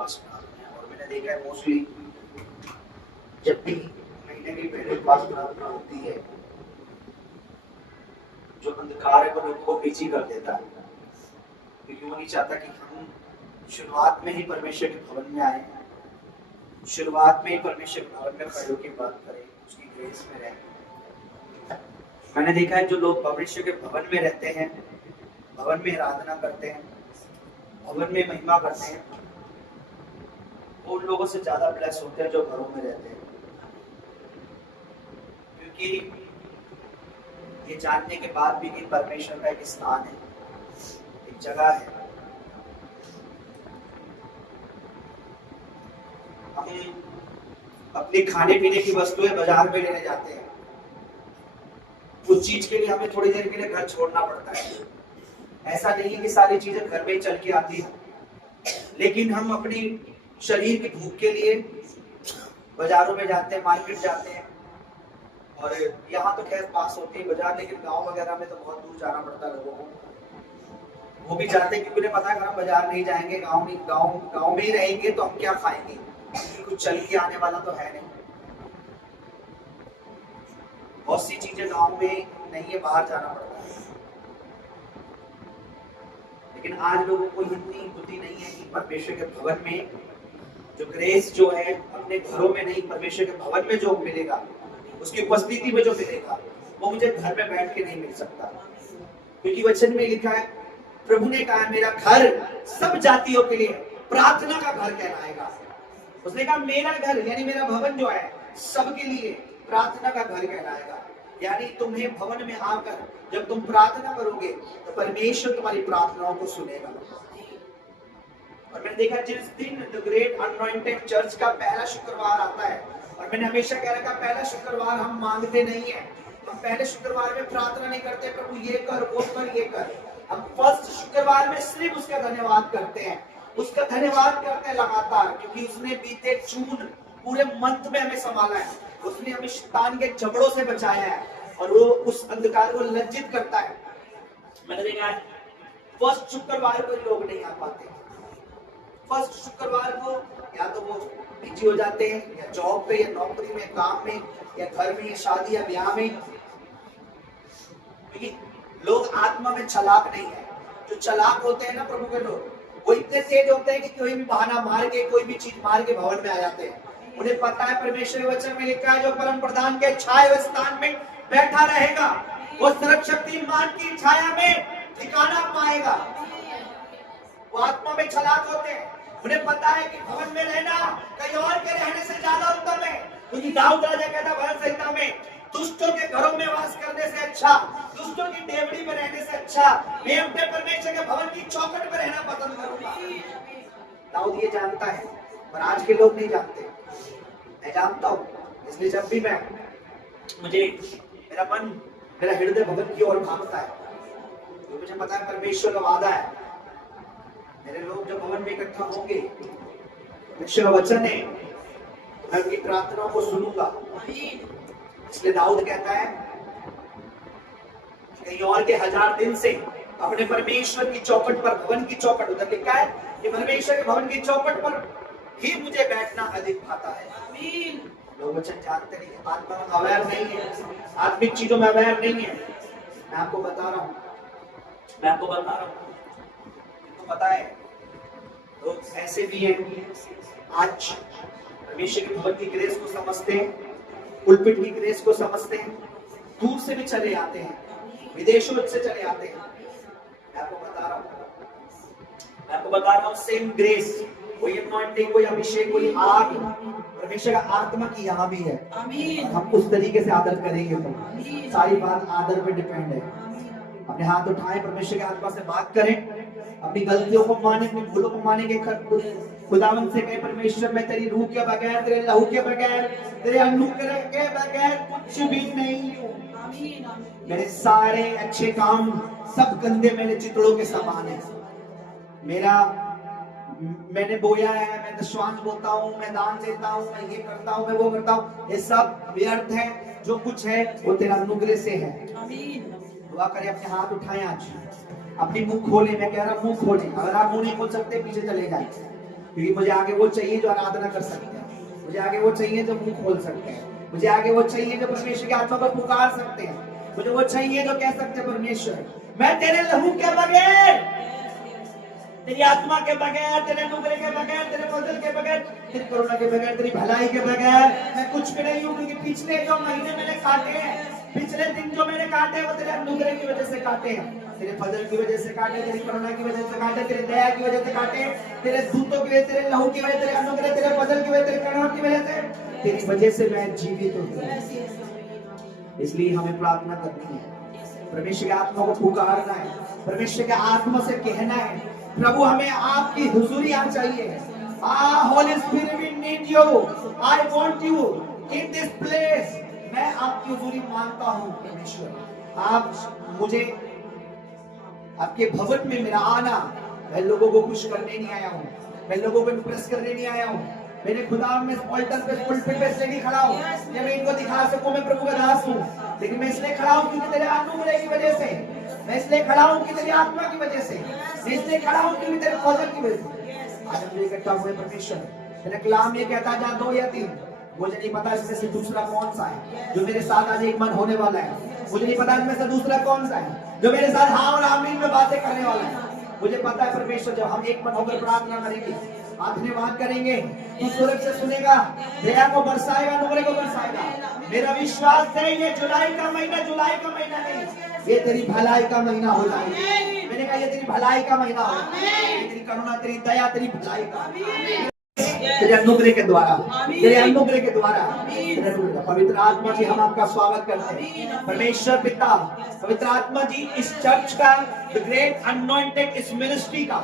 Fast बनाते हैं। और मैंने देखा है मोस्टली जब भी महीने की पहले फास्ट प्रार्थना होती है, जो अंधकार है वो लोगों को बिजी कर देता है, क्योंकि वो नहीं चाहता कि हम शुरुआत में ही परमेश्वर के भवन में आए, शुरुआत में ही परमेश्वर के भवन में खड़े होकर बात करें, उसकी ग्रेस में रहें। मैंने देखा है जो लोग परमेश्वर के भवन में रहते हैं, भवन में आराधना करते हैं, भवन में महिमा करते हैं, वो उन लोगों से ज्यादा ब्लेस होते हैं जो घरों में रहते हैं, क्योंकि ये जानने के बाद भी कि परमेश्वर का एक स्थान है, एक जगह है। हम अपने खाने पीने की वस्तुएं बाजार में लेने जाते हैं, उस चीज के लिए हमें थोड़ी देर के लिए घर छोड़ना पड़ता है। ऐसा नहीं है कि सारी चीजें घर में चल के आती है, लेकिन हम अपनी शरीर की भूख के लिए बाजारों में जाते हैं, मार्केट जाते हैं। और यहाँ तो खैर पास होती है बाजार, लेकिन गांव वगैरह में तो बहुत दूर जाना पड़ता है लोगों को। वो भी जाते हैं क्योंकि उन्हें पता है अगर हम बाजार नहीं जाएंगे, गांव में ही रहेंगे तो हम क्या खाएंगे, कुछ चल के आने वाला तो है नहीं। बहुत सी चीजें गांव में नहीं है, बाहर जाना पड़ता है। लेकिन आज लोगों को इतनी बुद्धि नहीं है कि परमेश्वर के भवन में जो ग्रेस जो है अपने घरों में नहीं, परमेश्वर के भवन में जो मिलेगा, उसकी उपस्थिति में जो मिलेगा, वो मुझे घर में बैठ के नहीं मिल सकता। क्योंकि वचन में लिखा है, प्रभु ने कहा मेरा घर सब जातियों के लिए प्रार्थना का घर कहलाएगा। उसने कहा मेरा घर यानी मेरा भवन जो है सबके लिए प्रार्थना का घर कहलाएगा। यानी तुम्हें भवन में आकर जब तुम प्रार्थना करोगे तो परमेश्वर तुम्हारी प्रार्थनाओं को सुनेगा। और मैंने देखा जिस दिन द ग्रेट अनॉइंटेड चर्च का पहला शुक्रवार आता है, और मैंने हमेशा कह रखा पहला शुक्रवार हम मांगते नहीं है, हम पहले शुक्रवार में प्रार्थना नहीं करते प्रभु ये कर वो कर ये कर। हम फर्स्ट शुक्रवार में सिर्फ उसका धन्यवाद करते हैं, उसका धन्यवाद करते हैं लगातार, क्योंकि उसने बीते जून पूरे मंथ में हमें संभाला है, उसने हमें शैतान के जबड़ों से बचाया है, और वो उस अंधकार को लज्जित करता है। मैंने देखा है फर्स्ट शुक्रवार को लोग नहीं आ पाते। फर्स्ट शुक्रवार को या तो वो बिजी हो जाते हैं, या जॉब पे, या नौकरी में, काम में, या घर में, या शादी या ब्याह में। क्योंकि लोग आत्मा में चालाक नहीं है। जो चालाक होते हैं ना प्रभु के लोग, वो इतने तेज होते हैं कि कोई भी बहाना मार के, कोई भी चीज मार के भवन में आ जाते हैं। उन्हें पता है परमेश्वर के वचन में लिखा है जो परम प्रधान के छाए हुए स्थान में बैठा रहेगा वो सर्वशक्तिमान की छाया में ठिकाना पाएगा। वो आत्मा में चालाक होते हैं, उन्हें पता है कि भवन में रहना कहीं और के रहने से ज्यादा उत्तम है। क्योंकि दाऊद राजा कहता भजन संहिता में, दुष्टों के घरों में वास करने से अच्छा, दुष्टों की डेवड़ी में रहने से अच्छा मैं अपने परमेश्वर के भवन की चौखट में रहना पसंद करूंगा। दाऊद ये जानता है, पर आज के लोग नहीं जानते। मैं जानता हूँ, इसलिए जब भी मुझे मेरा मन, मेरा हृदय भवन की ओर भागता है, तो मुझे पता है परमेश्वर का वादा है, मेरे लोग जब भवन में इकट्ठा होंगे, परमेश्वर का वचन है, मैं उनकी प्रार्थनाओं को सुनूंगा। इसलिए दाऊद कहता है कहीं और के 1000 दिन से अपने परमेश्वर की चौखट पर, भवन की चौखट, उधर लिखा है कि परमेश्वर के भवन की चौखट पर ही मुझे बैठना अधिक भाता है। लोग वचन जानते नहीं, आत्मा में अवेयर नहीं है, आत्मिक चीजों में अवेयर नहीं है। मैं आपको बता रहा हूँ, तुमको पता है लोग ऐसे भी हैं आज परमेश्वर के भवन की ग्रेस को समझते हैं, पुलपिट की ग्रेस को समझते हैं, दूर से भी चले आते हैं, विदेशों से चले आते हैं। मैं आपको बता रहा हूँ सेम ग्रेस, कोई अनॉइंटिंग, कोई अभिषेक, कोई आग परमेश्वर का आत्मा की यहाँ भी है। हम उस तरीके से आदर करेंगे तो सारी बात आदर पे डिपेंड है। अपने हाथ उठाएं, परमेश्वर के आत्मा से बात करें, अपनी गलतियों को माने, अपनी भूलों को माने के खुदावंद से कहे परमेश्वर मैं तेरी रूह के बगैर, तेरे लहू के बगैर, तेरे अनुग्रह के बगैर कुछ भी नहीं हूँ। मेरे सारे अच्छे काम सब गंदे मेरे चितड़ों के समान है। मैंने बोया है, मैं दशवांश बोता हूँ, मैं दान देता हूँ, मैं ये करता हूँ, मैं वो करता हूँ, ये सब व्यर्थ है। जो कुछ है वो तेरा अनुग्रह से है। दुआ करें, अपने हाथ उठाएं, आज अपनी मुंह खोले। मैं कह रहा हूँ मुंह खोले, अगर आप मुंह नहीं खोल सकते पीछे चले जाए। क्योंकि मुझे आगे वो चाहिए जो आराधना कर सकते हैं, मुझे आगे वो चाहिए जो मुंह खोल सकते हैं, मुझे आगे वो चाहिए जो परमेश्वर की आत्मा को पुकार सकते हैं, मुझे वो चाहिए जो कह सकते हैं परमेश्वर मैं तेरे लहू के बगैर, तेरी आत्मा के बगैर, तेरे नुकरे के बगैर, तेरे फजल के बगैर, तेरी करुणा के बगैर, तेरी भलाई के बगैर मैं कुछ भी नहीं हूँ। क्योंकि पिछले जो महीने मैंने काटे हैं, पिछले दिन जो मैंने काटे हैं वो तेरे अनुग्रह की वजह से काटे हैं, तेरे फजल की वजह से काटे, तेरी करुणा की वजह से काटे, तेरी दया की वजह से काटे, तेरे दूतों की वजह, तेरे लहू की वजह, तेरे अनुग्रह, तेरे फजल की वजह, तेरी करुणा की वजह से, तेरी वजह से मैं जीवित हूँ। इसलिए हमें प्रार्थना करनी है, परमेश्वर की आत्मा को पुकारना है, परमेश्वर के आत्मा से कहना है प्रभु हमें आपकी हुजूरी आ चाहिए। Holy spirit we need you, I want you in this place. मैं आपकी हुजूरी मांगता हूँ परमेश्वर, आप मुझे आपके भवन में मेरा आना, मैं लोगों को खुश करने नहीं आया हूँ, मैं लोगों को इम्प्रेस करने नहीं आया हूँ, मेरे खुदा में ऑल्टर पे पुलपिट पे इसलिए नहीं खड़ा हूँ कि मैं इनको दिखा सकूं मैं प्रभु का दास हूँ, लेकिन मैं इसलिए खड़ा हूँ क्योंकि तेरे अनुग्रह की वजह से, मैं इसलिए खड़ा हूँ कि तेरी आत्मा की वजह से, मैं इसलिए खड़ा हूँ क्योंकि तेरे फजल की वजह से। आज हम इकट्ठा हुए परमेश्वर, तेरा कलाम ये कहता है जहाँ 2 या 3, मुझे नहीं पता इसमें से दूसरा कौन सा है जो मेरे साथ आज एक मन होने वाला है, मुझे नहीं पता इसमें से दूसरा कौन सा है जो मेरे साथ हाँ और आमीन में बातें करने वाला है। मुझे पता है परमेश्वर जब हम एक मन होकर प्रार्थना करेंगे, धन्यवाद करेंगे, तू स्वर्ग से सुनेगा, दया को बरसाएगा, अनुग्रह को बरसाएगा। मेरा विश्वास है ये जुलाई का महीना नहीं, ये तेरी भलाई का महीना हो जाएगा। मैंने कहा ये तेरी भलाई का महीना हो, तेरी करुणा, तेरी दया, तेरी भलाई का, तेरे अनुग्रह के द्वारा, तेरे अनुग्रह के द्वारा, पवित्र आत्मा जी हम आपका स्वागत करते हैं। परमेश्वर पिता, पवित्र आत्मा जी इस चर्च का, द ग्रेट अनॉइंटेड इस मिनिस्ट्री का,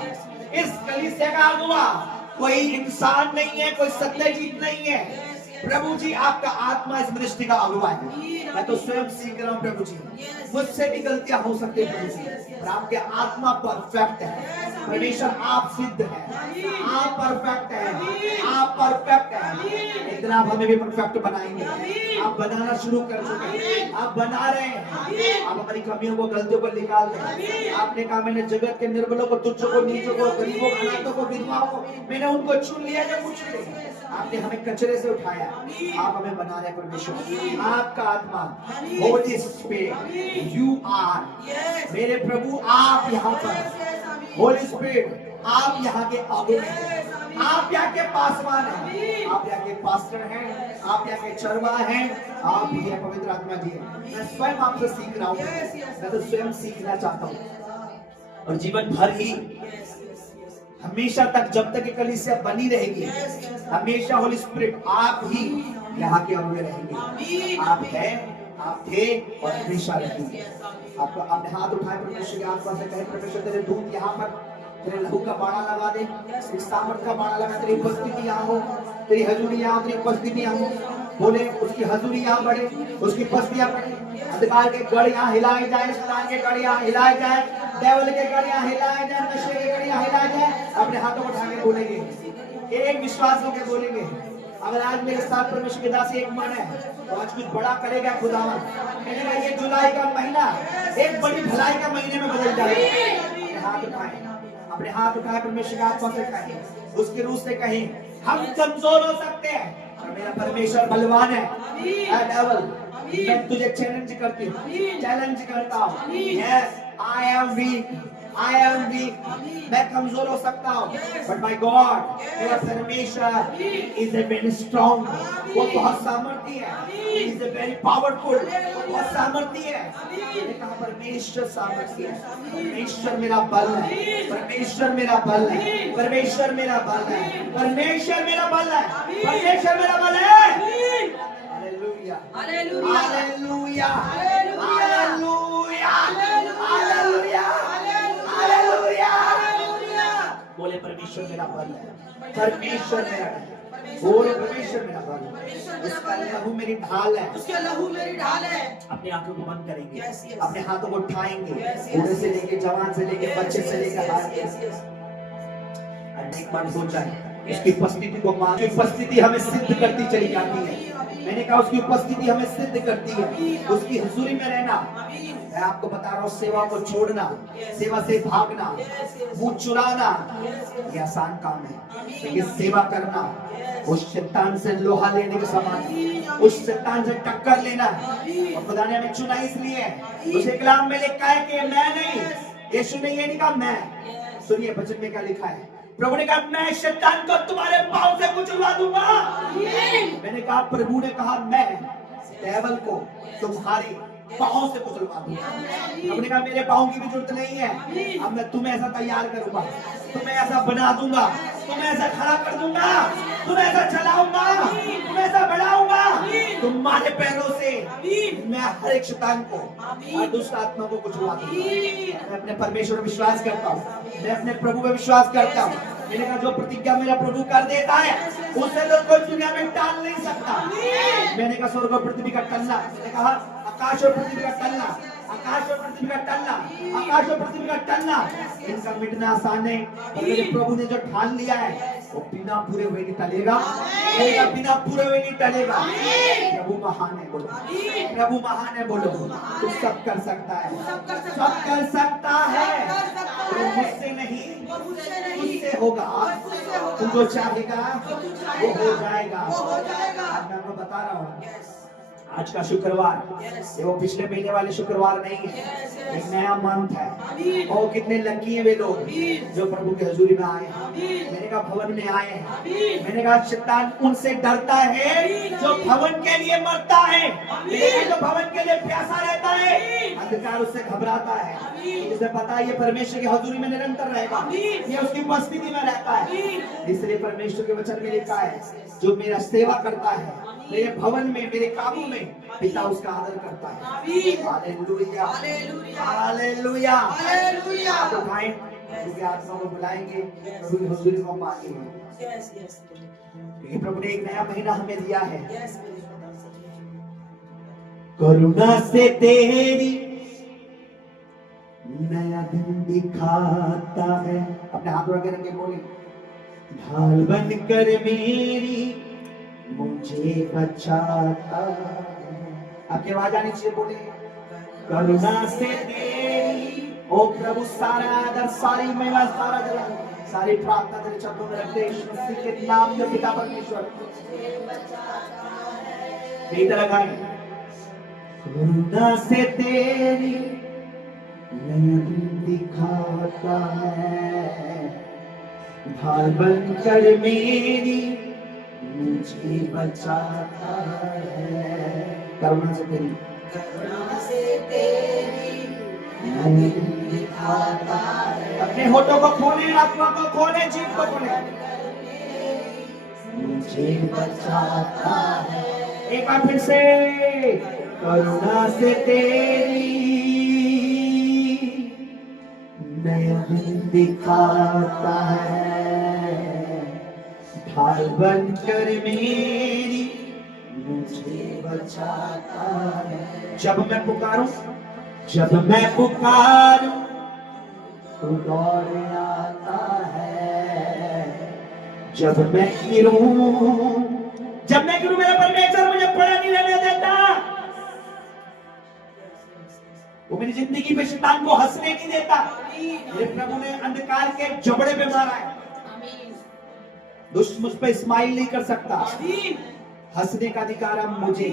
इस कलीसिया का अगुवा कोई इंसान नहीं है, कोई सत्यजीत नहीं है। प्रभु जी आपका आत्मा इस मिनिस्ट्री का अगुवा है। मैं तो स्वयं सीख रहा हूँ प्रभु जी, मुझसे भी गलतियां हो सकती है प्रभु जी, पर आपके आत्मा परफेक्ट है। परमेश्वर आप सिद्ध है, आप परफेक्ट है, आप परफेक्ट है। एक दिन आप हमें भी परफेक्ट बनाएंगे, आप बनाना शुरू कर चुके हैं, आप बना रहे हैं, आप हमारी कमियों को, गलतियों को निकाल रहे। आपने कहा मैंने जगत के निर्बलों को, तुच्छों को, नीचों को, गरीबों को, अनाथों को, विधवाओं को मैंने उनको चुन लिया जो कुछ नहीं। आपने हमें कचरे से उठाया, आप हमें बना रहे परमेश्वर। आपका आत्मा, होली स्पिरिट, यू आर मेरे प्रभु, आप यहाँ पर, होली स्पिरिट आप यहाँ के आगे हैं, आप यहाँ के पासवान हैं, आप यहाँ के पास्टर हैं, आप यहाँ के चरवाह हैं, आप ही है पवित्र आत्मा जी। मैं स्वयं आपसे सीख रहा हूँ, मैं तो स्वयं सीखना चाहता हूँ और जीवन भर ही हमेशा तक, जब तक कलीसिया बनी रहेगी, हमेशा होली स्पिरिट आप ही यहाँ के अगुवे रहेंगे। आप हैं, आप थे और हमेशा रहेंगे। आपको अपने हाथ उठाए परमेश्वर के आत्मा से कहे परमेश्वर तेरे दूत यहाँ पर, तेरे लहू का बाड़ा लगा दे, तेरी सामर्थ का बाड़ा लगा, तेरी उपस्थिति यहाँ हो, तेरी हजूरी यहाँ, तेरी उपस्थिति यहाँ हो। बोले उसकी हजूरी यहाँ बढ़े, उसकी उपस्थिति यहाँ बढ़े। अंधकार के गढ़ यहाँ हिलाए जाए, शैतान के गढ़ यहाँ हिलाए जाए, देवल के गढ़ यहाँ हिलाए जाए, नशे के गढ़ यहाँ हिलाए जाए। अपने हाथों को उठा के बोलेंगे, एक विश्वास होकर बोलेंगे, अगर आज मेरे साथ परमेश्वर के दास एक मन है तो आज कुछ बड़ा करेगा खुदावन। मैंने कहा ये जुलाई का महीना एक बड़ी भलाई का महीने में बदल जाएगा। अपने हाथ उठाए, अपने हाथ उठाए, परमेश्वर के आत्मा से कहें, उसके रूह से कहें हम कमजोर हो सकते हैं और मेरा परमेश्वर बलवान है। डेविल मैं तुझे चैलेंज करती हूँ, चैलेंज करता हूँ। Yes I am weak, I am weak, मैं कमजोर हो सकता हूँ, but my God, मेरा परमेश्वर is a very strong, वो बहुत सामर्थी है, is a very powerful, वो बहुत सामर्थी है। मैंने कहा परमेश्वर सामर्थी है, परमेश्वर मेरा बल है, परमेश्वर मेरा बल है, परमेश्वर मेरा बल है, परमेश्वर मेरा बल है, परमेश्वर मेरा बल है। हालेलुया, हालेलुया, हालेलुया, हालेलुया, बोले परमेश्वर मेरा बल है, परमेश्वर मेरा, बोले परमेश्वर मेरा बल है, उसका लहू मेरी ढाल है, उसका लहू मेरी ढाल है। अपनी आंखों को बंद करेंगे, अपने हाथों को उठाएंगे, बूढ़े से लेके जवान से लेके बच्चे से लेकर अनेक मन हो जाए, इसकी उपस्थिति को मान, उपस्थिति हमें सिद्ध करती चली जाती है। मैंने कहा उसकी उपस्थिति हमें सिद्ध करती है, उसकी हुजूरी में रहना। मैं आपको बता रहा हूँ, सेवा को छोड़ना, सेवा से भागना, मुंह चुराना, ये आसान काम है, लेकिन सेवा करना उस शैतान से लोहा लेने के समान है, उस शैतान से टक्कर लेना। और खुदा ने हमें चुना इसलिए, उसे कलाम में लिखा है कि मैं नहीं, यीशु ने ये नहीं कहा मैं। सुनिए वचन में क्या लिखा है, प्रभु ने कहा मैं शैतान को तुम्हारे पांव से कुचलवा दूंगा। मैंने कहा प्रभु ने कहा मैं डेविल को तुम्हारे पांव से कुचलवा दूंगा। प्रभु ने कहा मेरे पांव की भी जरूरत नहीं है, अब मैं तुम्हें ऐसा तैयार करूंगा, तुम्हें ऐसा बना दूंगा, तुम्हें ऐसा खड़ा कर दूंगा, तुम्हें ऐसा चलाऊंगा, तुम्हें ऐसा बढ़ाऊंगा। तुम्हारे पैरों से मैं हर एक शैतान को, हर दुष्ट आत्मा को कुचलवा दूंगा। मैं अपने परमेश्वर में विश्वास करता हूँ, मैं अपने प्रभु में विश्वास करता हूँ। मैंने कहा जो प्रतिज्ञा मेरा प्रभु कर देता है उससे तो कोई दुनिया में टाल नहीं सकता। मैंने कहा स्वर्ग और पृथ्वी का टलना, मैंने कहा आकाश और पृथ्वी का टलना, आकाश और पृथ्वी का टलना, आकाश और पृथ्वी का टलना, इनका मिटना आसान है। मेरे प्रभु ने जो ठान लिया है वो बिना पूरे हुए नहीं टलेगा, बिना पूरे हुए नहीं टलेगा। प्रभु महान है बोलो, प्रभु महान है बोलो, तू सब कर सकता है, सब कर सकता है, तो मुझसे नहीं तुझसे होगा, तू जो चाहेगा वो हो जाएगा। आज मैं आपको बता रहा हूँ, आज का शुक्रवार ये वो पिछले महीने वाले शुक्रवार नहीं है, एक नया मंथ है। और कितने लकी हैं वे लोग जो प्रभु के हुजूरी में आए हैं। मैंने कहा भवन में आए हैं। मैंने कहा शैतान उनसे डरता है जो भवन के लिए मरता है, लेकिन जो भवन के लिए प्यासा रहता है अंधकार उससे घबराता है। इसे पता है ये परमेश्वर की हुजूरी में निरंतर रहेगा, ये उसकी उपस्थिति में रहता है। इसलिए परमेश्वर के वचन में लिखा है जो मेरा सेवा करता है मेरे भवन में, मेरे काबू में, पिता उसका आदर करता है। Hallelujah, hallelujah, hallelujah. तो भाई प्रभु की आत्मा को बुलाएंगे, प्रभु की हुजूरी को पाएंगे, क्योंकि प्रभु ने एक नया महीना हमें दिया है। करुणा से तेरी नया दिन दिखाता है। अपने हाथ रख के बोले, ढाल बनकर मेरी मुझे बचाता है। आपकी आवाज आनी चाहिए, बोले करुणा से तेरी। ओ प्रभु सारा आदर, सारी महिमा, सारा जलन, सारी प्रार्थना तेरे चरणों में रखते यीशु मसीह के नाम में पिता परमेश्वर। यही तरह गाएं, करुणा से तेरी नया दिन दिखाता है, ढाल बनकर मेरी मुझे बचाता है। करुणा से तेरी, करुणा से तेरी नया दिन दिखाता है। अपने होठों को खोले, आत्मा को खोले, जीभ को खोले, मुझे बचाता है। एक बार फिर से, करुणा से तेरी नया दिन दिखाता है, ढाल बनकर मेरी मुझे बचाता है। जब मैं पुकारूं, जब मैं पुकारूं तो दौड़ आता है, जब मैं गिरूं, जब मैं गिरूं मेरा परमेश्वर मुझे पड़ा नहीं रहने देता। वो मेरी जिंदगी में शैतान को हंसने नहीं देता। मेरे प्रभु ने अंधकार के जबड़े पे मारा है, दुष्ट मुझ पे स्माइल नहीं कर सकता, हंसने का अधिकार अब मुझे।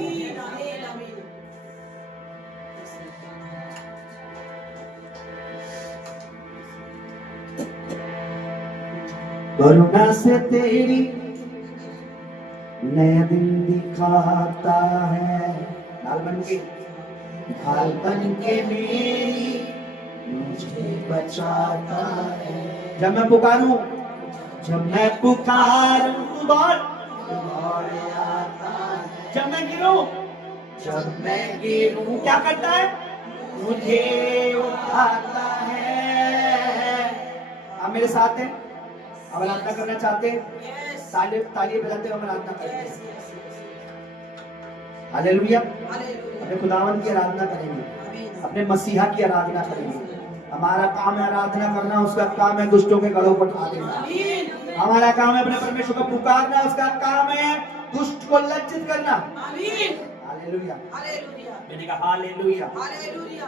करुणा से तेरी नया दिन दिखाता है, ढाल बन के मेरी मुझे बचाता है। जब मैं पुकारूं, जब मैं पुकारूं तू दौड़ आता है, जब मैं गिरूं, जब मैं गिरूं क्या करता है, मुझे उठाता है। आप मेरे साथ हैं, अब आराधना करना चाहते हैं, ताली बजाते हुए हम आराधना करते हैं। हालेलुया, अपने खुदावन की आराधना करेंगे, अपने मसीहा की आराधना करेंगे। हमारा काम है आराधना करना, उसका काम है दुष्टों के गढ़ों को उठा देना। हमारा काम है अपने परमेश्वर को पुकारना, उसका काम है दुष्ट को लज्जित करना। आमीन। हालेलुया। हालेलुया। मैंने कहा हालेलुया। हालेलुया।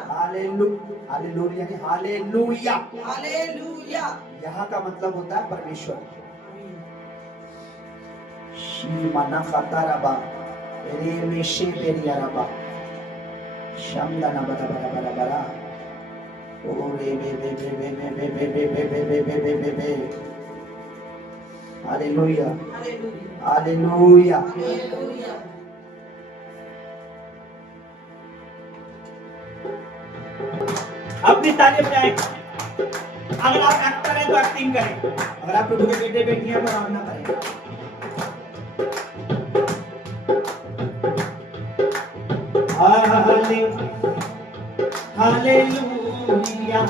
हालेलुया यानी हालेलुया। हालेलुया। यहाँ का मतलब होता है परमेश्वर। शीमाना खतारबा रेमेशे बेरियारबा शमदाना बरा बरा बरा बरा ओ रे बे बे बे बे बे बे बे बे बे बे बे बे बे बे हालेलुया। हालेलुया। हालेलुया। अपनी ताली बजाएं। अगर आप एक्टर हैं तो एक्टिंग करें, अगर आप प्रभु के बेटे बेटी हैं तो आराधना करें। हालेलुया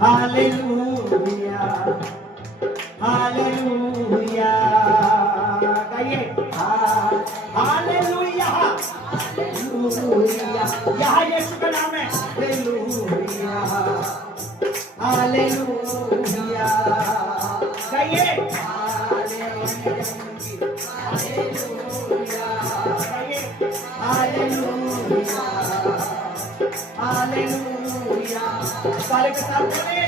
हालेलुया हालेलुया गाइए हालेलुया हालेलुया। यहाँ यीशु का नाम है। हालेलुया हालेलुया गाइए हालेलुया हालेलुया। सारे के साथ बोले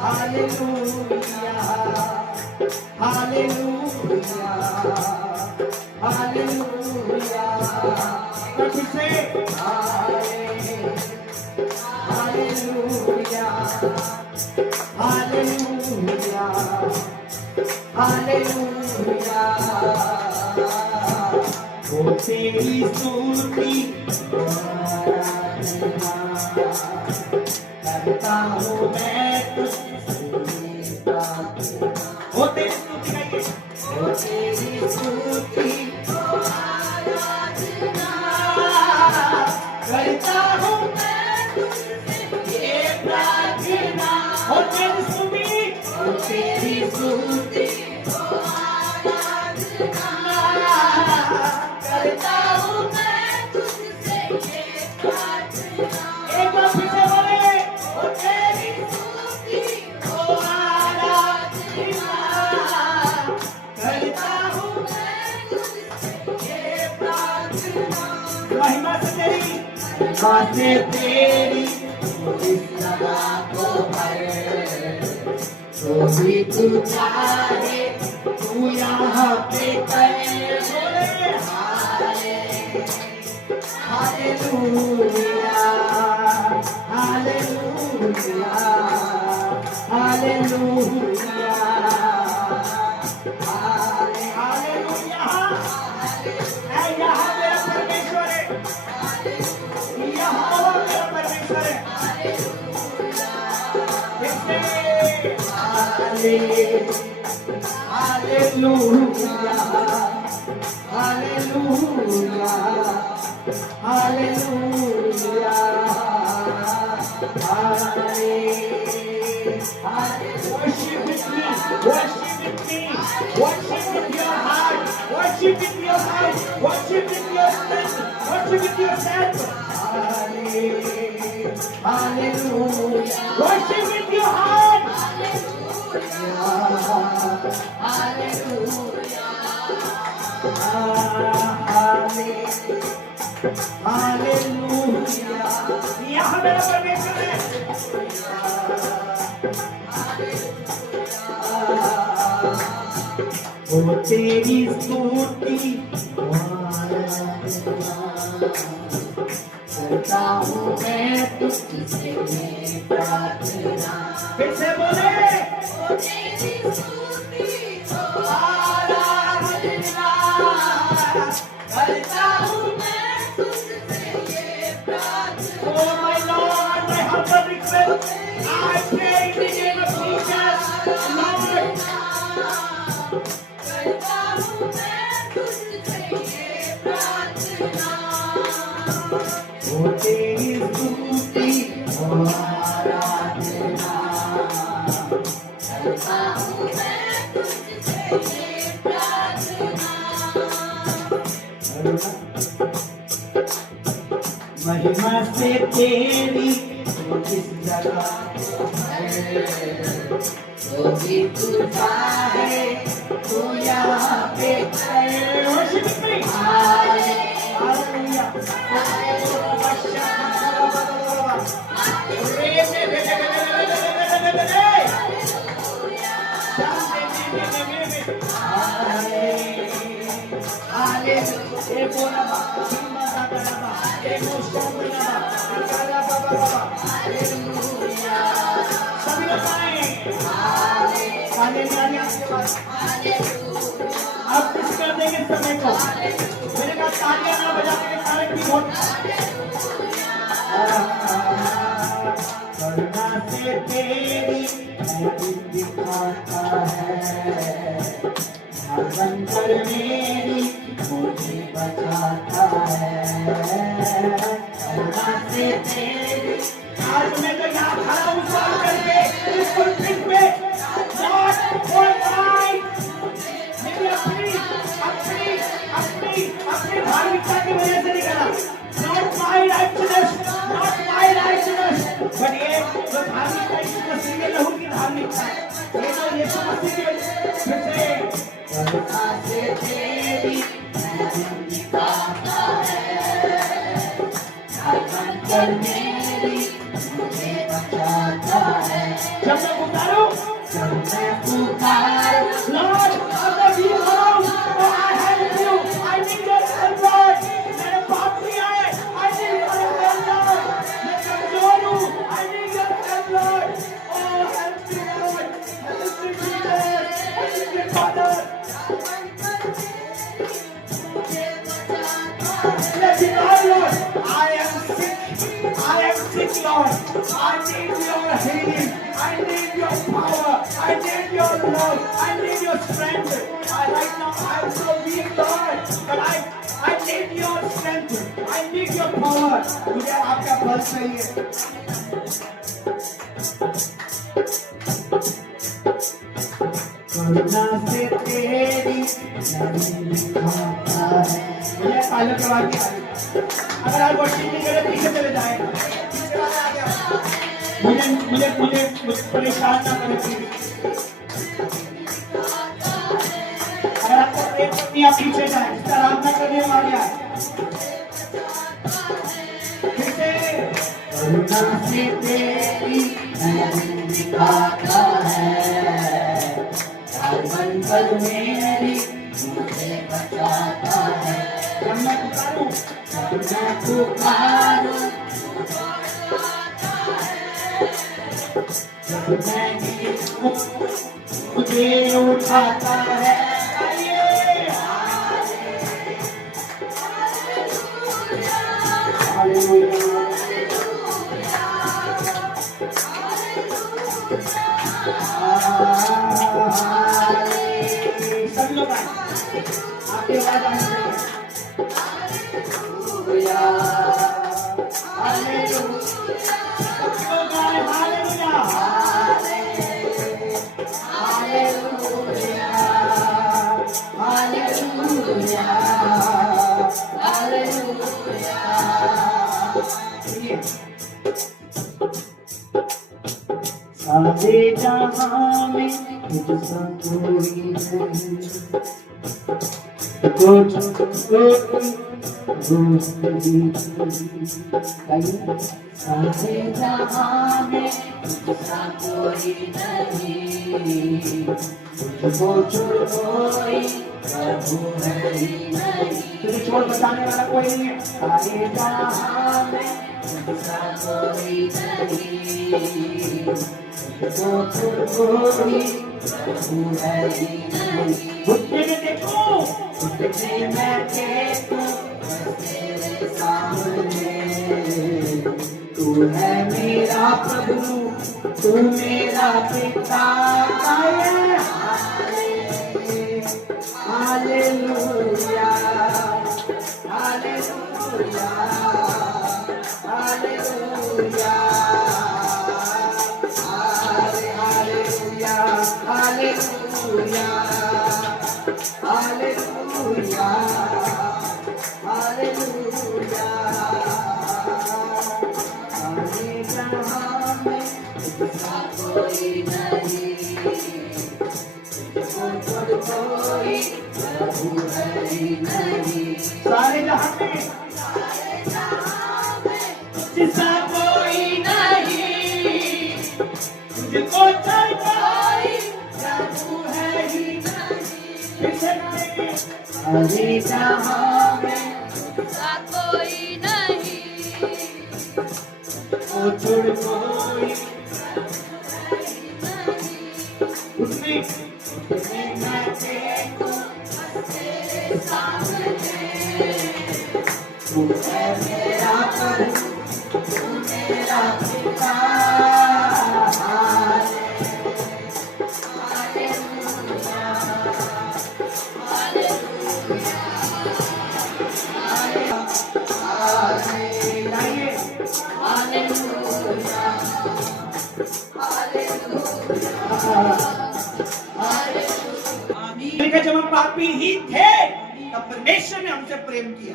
हालेलुया हालेलुया हालेलुया। फिर से हालेलुया हालेलुया हालेलुया। वो तेरी स्तुति करता हूँ मैं तुझसे। वो तेरी स्तुति गाइए। वो तेरी स्तुति करता हूँ मैं तुझसे ये प्रार्थना। वो तेरी स्तुति करता हूँ मैं तुझसे ये प्रार्थना। एक बार फिर से बोले वो तेरी स्तुति वो आराधना करता हूँ मैं तुझसे ये प्रार्थना। महिमा से तेरी इस जगह को भरे जो भी तू चाहे तू यहाँ पे करे। Hallelujah hallelujah hallelujah hallelujah. यहाँ मेरा परमेश्वर है, यहाँ मेरा परमेश्वर है। Hallelujah hallelujah hallelujah worship with me, worship with me, worship with your heart, worship with your heart, worship with your strength, worship with yourself. Hallelujah, worship with your heart. Hallelujah, hallelujah. यहाँ मेरा परमेश्वर है। वो तेरी स्तुति करता हूँ मैं तुझसे प्रार्थना। फिर से बोले वो तेरी स्तुति आराधना करता हूँ मैं तुझसे ये प्रार्थना। Oh my Lord, my humble request, I pray in the name of Jesus, Lord. करता हूँ मैं तुझसे ये प्रार्थना। वो तेरी स्तुति आराधना करता हूँ मैं तुझसे ये प्रार्थना। महिमा से तेरी इस जगह जो भी तू चाहे तू यहाँ पे कर। हालेलुया, सभी लोग आए। अब कुछ कर देंगे समय को। मेरे पास तालियां ना बजाने के कारण भी बहुत करुणा से तेरी दिखाता है, बनकर मेरी मुझे बचाता है। करुणा से तेरी आज मैं तो यहाँ खड़ा हूँ सवाल करके इस पुलपिट पे Lord, for mine, मेरी अपनी धार्मिकता की वजह से निकला। Not my righteousness, but ये जो धार्मिकता यीशु मसीह के लहू की धार्मिकता है, ये जो यीशु मसीह के फिर से करुणा से तेरी दिखाता है, बनकर मेरी मुझे बचाता है। जब मैं पुकारूं, Lord, अब मैं भी हूँ, I have you, I need your help, Lord. मेरे पाप भी आए, I need your help, Lord. मैं कमजोर हूँ, I need your help, Lord. Oh, help me, Lord. Help me, Jesus. Help me, Father. Let me know, Lord. I am sick, Lord. I need your healing. I need your power. I need your love. I need your strength. Right now I'm so weak, Lord, but I need your strength. I need your power. मुझे आपका बल चाहिए। करुणा से तेरी दिखाता है। मुझे तालियों के बाद अगर आप वर्शिप नहीं करें पीछे चले जाए। मुझे परेशान ना करें प्लीज। अगर आपको प्रेम करनी आप पीछे जाए, आराधना करने वाले आए। फिर से करुणा से तेरी दिखाता है, बनकर मेरी मुझे बचाता है। जब मैं पुकारूं, मुझे उठाता है। सब लोग आपके बाद सारे जहां में तुझसा कोई नहीं, सारे जहां में तुझसा कोई नहीं, तुझको छोड़ कोई प्रभु है ही नहीं। तुझे छोड़ बचाने वाला कोई नहीं है। सारे जहां में तुझसा कोई नहीं, तुझको छोड़ कोई प्रभु है ही नहीं। घुटने में देखो, घुटने में देखो तेरे सामने, तू है मेरा प्रभु, तू मेरा पिता। Hallelujah, hallelujah, hallelujah, hallelujah, hallelujah, hallelujah, hallelujah. सारे जहां में तुझसा कोई नहीं, सारे जहां में जिसका कोई नहीं, तुझको चाहता प्रभु है ही नहीं। सारे जहां में सा कोई नहीं, वो छोड़ कोई उसमें मैं देखूं तेरे सामने, तू है मेरा प्रभु, तू मेरा पिता। लेकिन जब हम पापी ही थे तब परमेश्वर ने हमसे प्रेम किया।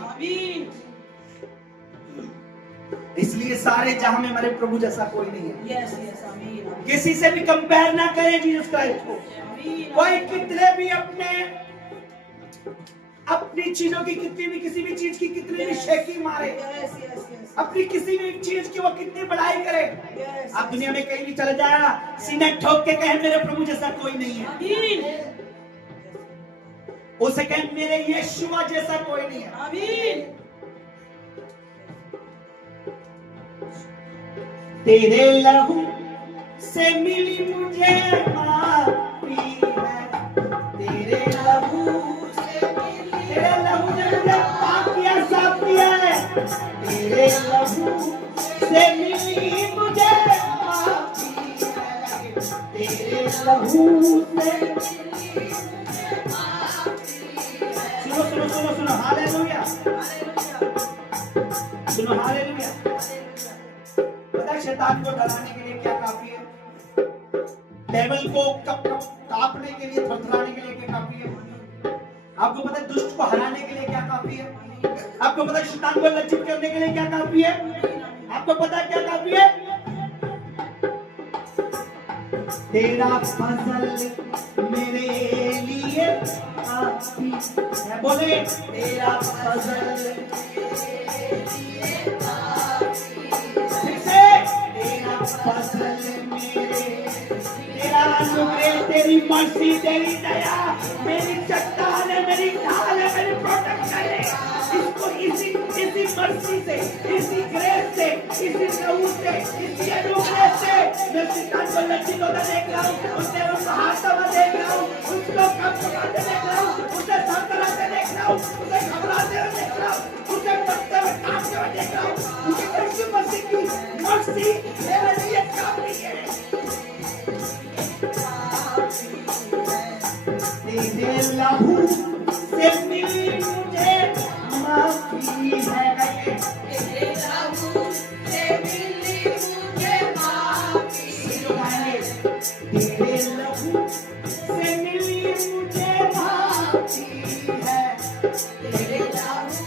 इसलिए सारे जहां में हमारे प्रभु जैसा कोई नहीं है। किसी से भी कंपेयर ना करें जीसस क्राइस्ट को। कोई कितने भी अपनी चीजों की कितनी भी किसी भी चीज की कितनी भी शेकी मारे, अपनी किसी भी चीज की वो कितनी बड़ाई करे, आप दुनिया में कहीं भी चले जाए सीने ठोक के कहे मेरे प्रभु जैसा कोई नहीं है, उसे कहे मेरे यीशुआ जैसा कोई नहीं है। तेरे लहू से मिली मुझे माफी है, तेरे लहू ने मुझे पाक किया, साफ किया है। तेरे लहू से मिली मुझे माफी है, तेरे लहू से। सुनो हालेलुया, सुनो हालेलुया। पता है शैतान को डराने के लिए क्या काफी है? डेविल को कांपने के लिए, थरथराने के लिए क्या काफी है? आपको पता है दुष्ट को हराने के लिए क्या काफी है? आपको पता है शैतान को लज्जित करने के लिए क्या काफी है? आपको पता है क्या काफी है? तेरा फजल मेरे लिए काफी है। बोले तेरा फजल तेरा फजल तेरा अनुग्रह, तेरी मर्सी, तेरी दया मेरी चट्टान है, मेरी ढाल है, मेरी प्रोटेक्शन है। इसको इसी मर्सी से, इसी ग्रेस से, इसी नूर से, इसी अनुग्रह से मैं शैतान को लज्जित होता देख रहा हूँ, उससे हारता हुआ देख रहा हूँ, उसको कम पकाते देख रहा हूँ, उसे थरथराते देख रहा हूँ, उसे घबराते हुए देख रहा हूँ, उसे मरते हुए कांपते हुए देख रहा हूँ, क्योंकि यीशु मसीह की मर्सी मेरे लिए काफी है। तेरे लहू से मिली मुझे माफी है, तेरे लहू से मिली मुझे माफी है, तेरे लहू से मिली मुझे माफी है, तेरे लहू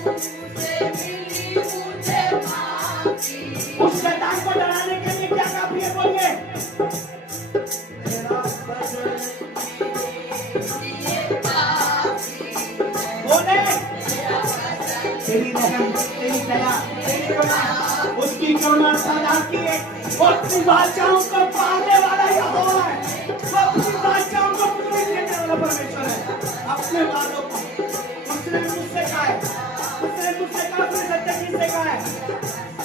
से मिली मुझे माफी। उस शैतान को डराने के लिए क्या काफी है? बोलिए तेरा फजल, बोले तेरी रहम, तेरी दया, तेरी करुणा, उसकी करुणा सदा की है। वो अपनी बादशाहों को पालने वाला यहोवा है, वो अपनी बादशाहों को पूरी करने वाला परमेश्वर है। अपने वालों को उसने मुझसे कहा है, अपने सत्य जी से कहा है,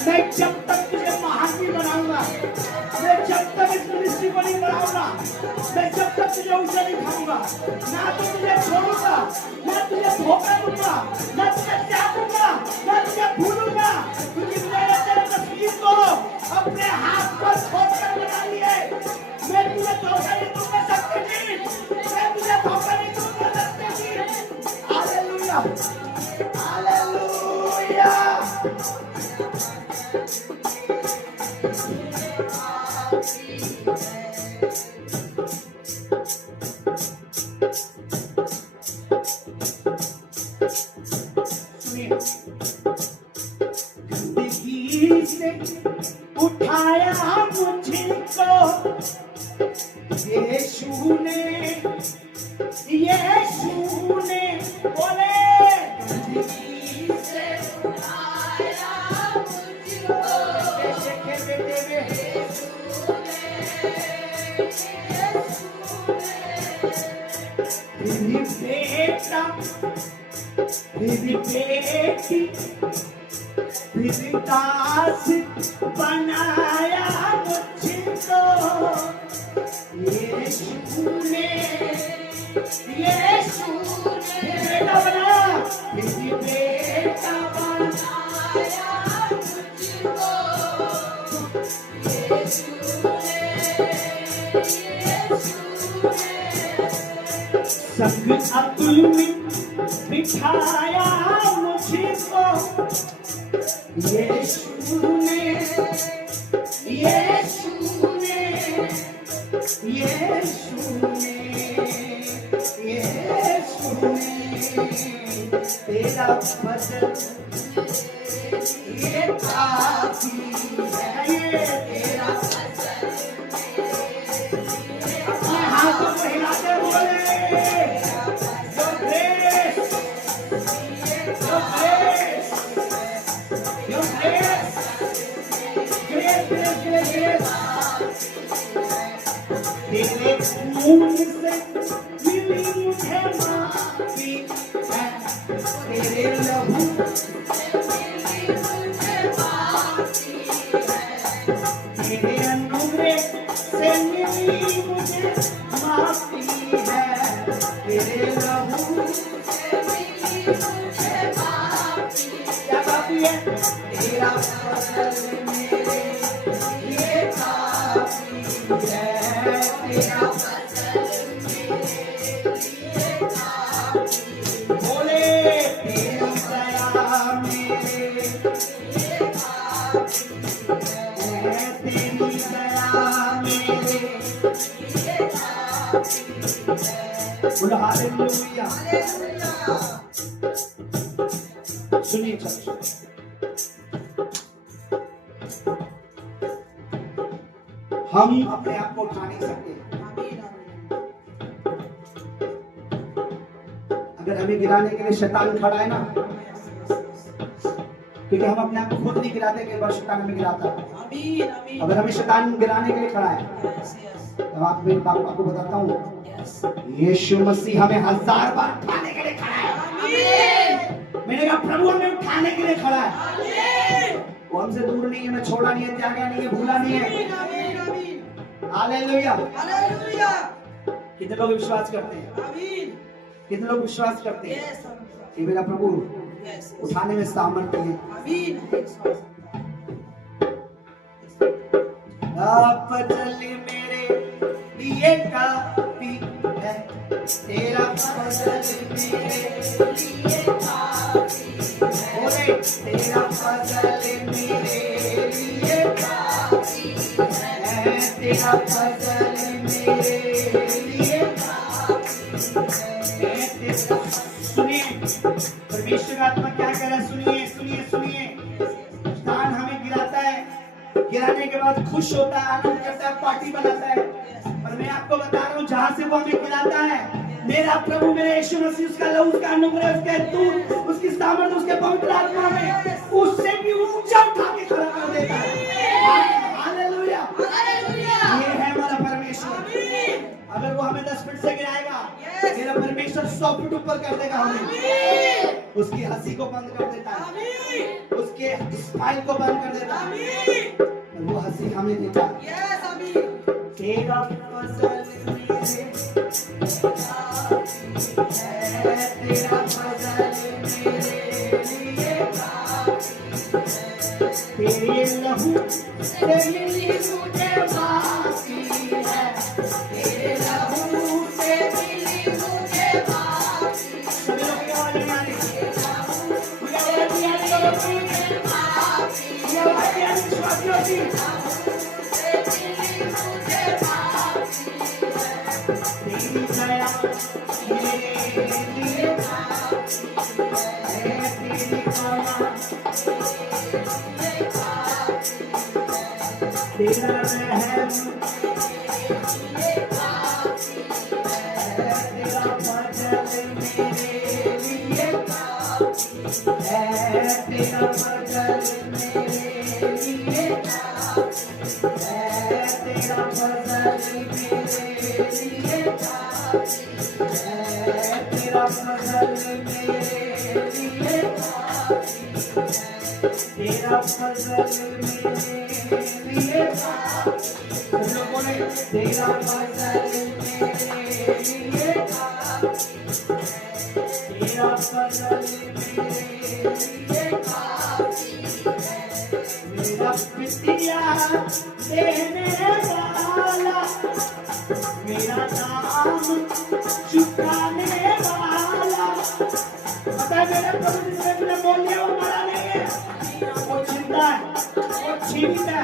मैं जब तक तुझे महान नहीं बनाऊंगा, मैं जब तक इस मिनिस्ट्री को नहीं बढ़ाऊंगा, मैं जब तक तुझे ऊंचा नहीं खाऊंगा, ना तो तुझे छोड़ूंगा, ना तुझे धोखा दूंगा, ना तुझे त्यागूंगा, ना तुझे भूलूंगा, क्योंकि मैंने तेरे तस्वीर को अपने हाथ पर खोदकर बना लिया है। मैं तुझे धोखा नहीं दूंगा सत्य जी, मैं तुझे धोखा नहीं दूंगा सत्य जी। Hallelujah, hallelujah. गंदगी से उठाया मुझको यीशु ने, बोले फिर बेटा, फिर बेटी, फिर दास बनाया मुझको यीशु ने, यीशु ने बेटा बनाया, फिर बेटा बनाया मुझको यीशु ने, संग अतुल में बिठाया मुझको यीशु ने, यीशु ने, यीशु ने, यीशु ने, तेरा वचन ये काफी है, ये तेरा वचन अपने हाथों को हिलाते बोले Your grace, your grace, your grace, grace, grace, grace, grace. तेरे खून से मिली मुझे माफी है, तेरे लहू से मिली मुझे माफी है, तेरे अनुग्रह से मिली मुझे माफी है, तेरे लहू से मिली मुझे माफी, क्या माफी है? तेरा फजल मेरे लिए काफी है, तेरा फजल मेरे लिए काफी, बोले तेरी दया मेरे लिए काफी है, तेरी दया मेरे लिए काफी है, बोलो हालेलुया। सुनिए चर्च, हम अपने आप को उठा नहीं सकते। अगर हमें गिराने के लिए शैतान खड़ा है ना, क्योंकि हम अपने आप को खुद नहीं गिराते, कई बार शैतान हमें गिराता है। अगर हमें शैतान गिराने के लिए खड़ा है तो आप मेरे बाप आपको बताता हूँ, यीशु मसीह हमें 1000 बार उठाने के लिए खड़ा है। मैंने कहा प्रभु हमें उठाने के लिए खड़ा है, वो हमसे दूर नहीं है, हमें छोड़ा नहीं है, त्यागा नहीं है, भूला नहीं है। हालेलुया। कितने लोग विश्वास करते हैं? कितने लोग विश्वास करते हैं कि मेरा प्रभु उठाने में सामर्थ्य है? फजल मेरे लिए काफी है, तेरा फजल मेरे लिए काफी है, बोले तेरा फजल मेरे लिए काफी है, तेरा फजल मेरे लिए काफी है। सुनिए परमेश्वर का आत्मा क्या कह रहा है, सुनिए सुनिए सुनिए। शैतान हमें गिराता है, गिराने के बाद खुश होता है, आनंद करता है, पार्टी बनाता है, पर मैं आपको बता रहा हूँ जहां से वो हमें गिराता है, मेरा प्रभु मेरे यीशु मसीह, उसका लहू, उसका अनुग्रह, उसके दूत, उसकी सामर्थ, उसके पवित्र आत्मा में उससे भी ऊंचा उठा के खड़ा कर देता है। हालेलुया। ये है हमारा परमेश्वर। अगर वो हमें 10 फीट से गिराएगा, मेरा परमेश्वर 100 फीट ऊपर कर देगा हमें। उसकी हंसी को बंद कर देता है, उसके स्माइल को बंद कर देता है, वो हंसी हमें देता है। तेरा फजल मेरे तेरा फजल मेरे लिए तेरे लहू से मिली मुझे माफी है, तेरे लहू से मिली मुझे माफी। सभी लोग की आवाज नहीं आ रही? मुझे आवाज नहीं आ रही? मुझे आवाज नहीं आ रही? विश्वासियों की तेरी दया मेरे लिए काफी है, तेरी क्षमा तेरा रहम तेरा फजल मेरे लिए काफी है, तेरा फजल मेरे लिए काफी है, तेरा फजल मेरे लिए तेरा फजल मेरे लिए तेरा फजल मेरे लिए सब लोगों ने तेरा फजल मेरे लिए तेरा फजल मेरे लिए मेरा पितिया देने वाला मेरा नाम चुकाने वाला पता है मेरे प्रभु जिसने तुझे बोल दिया वो मरा नहीं है वो जिंदा है वो जीवित है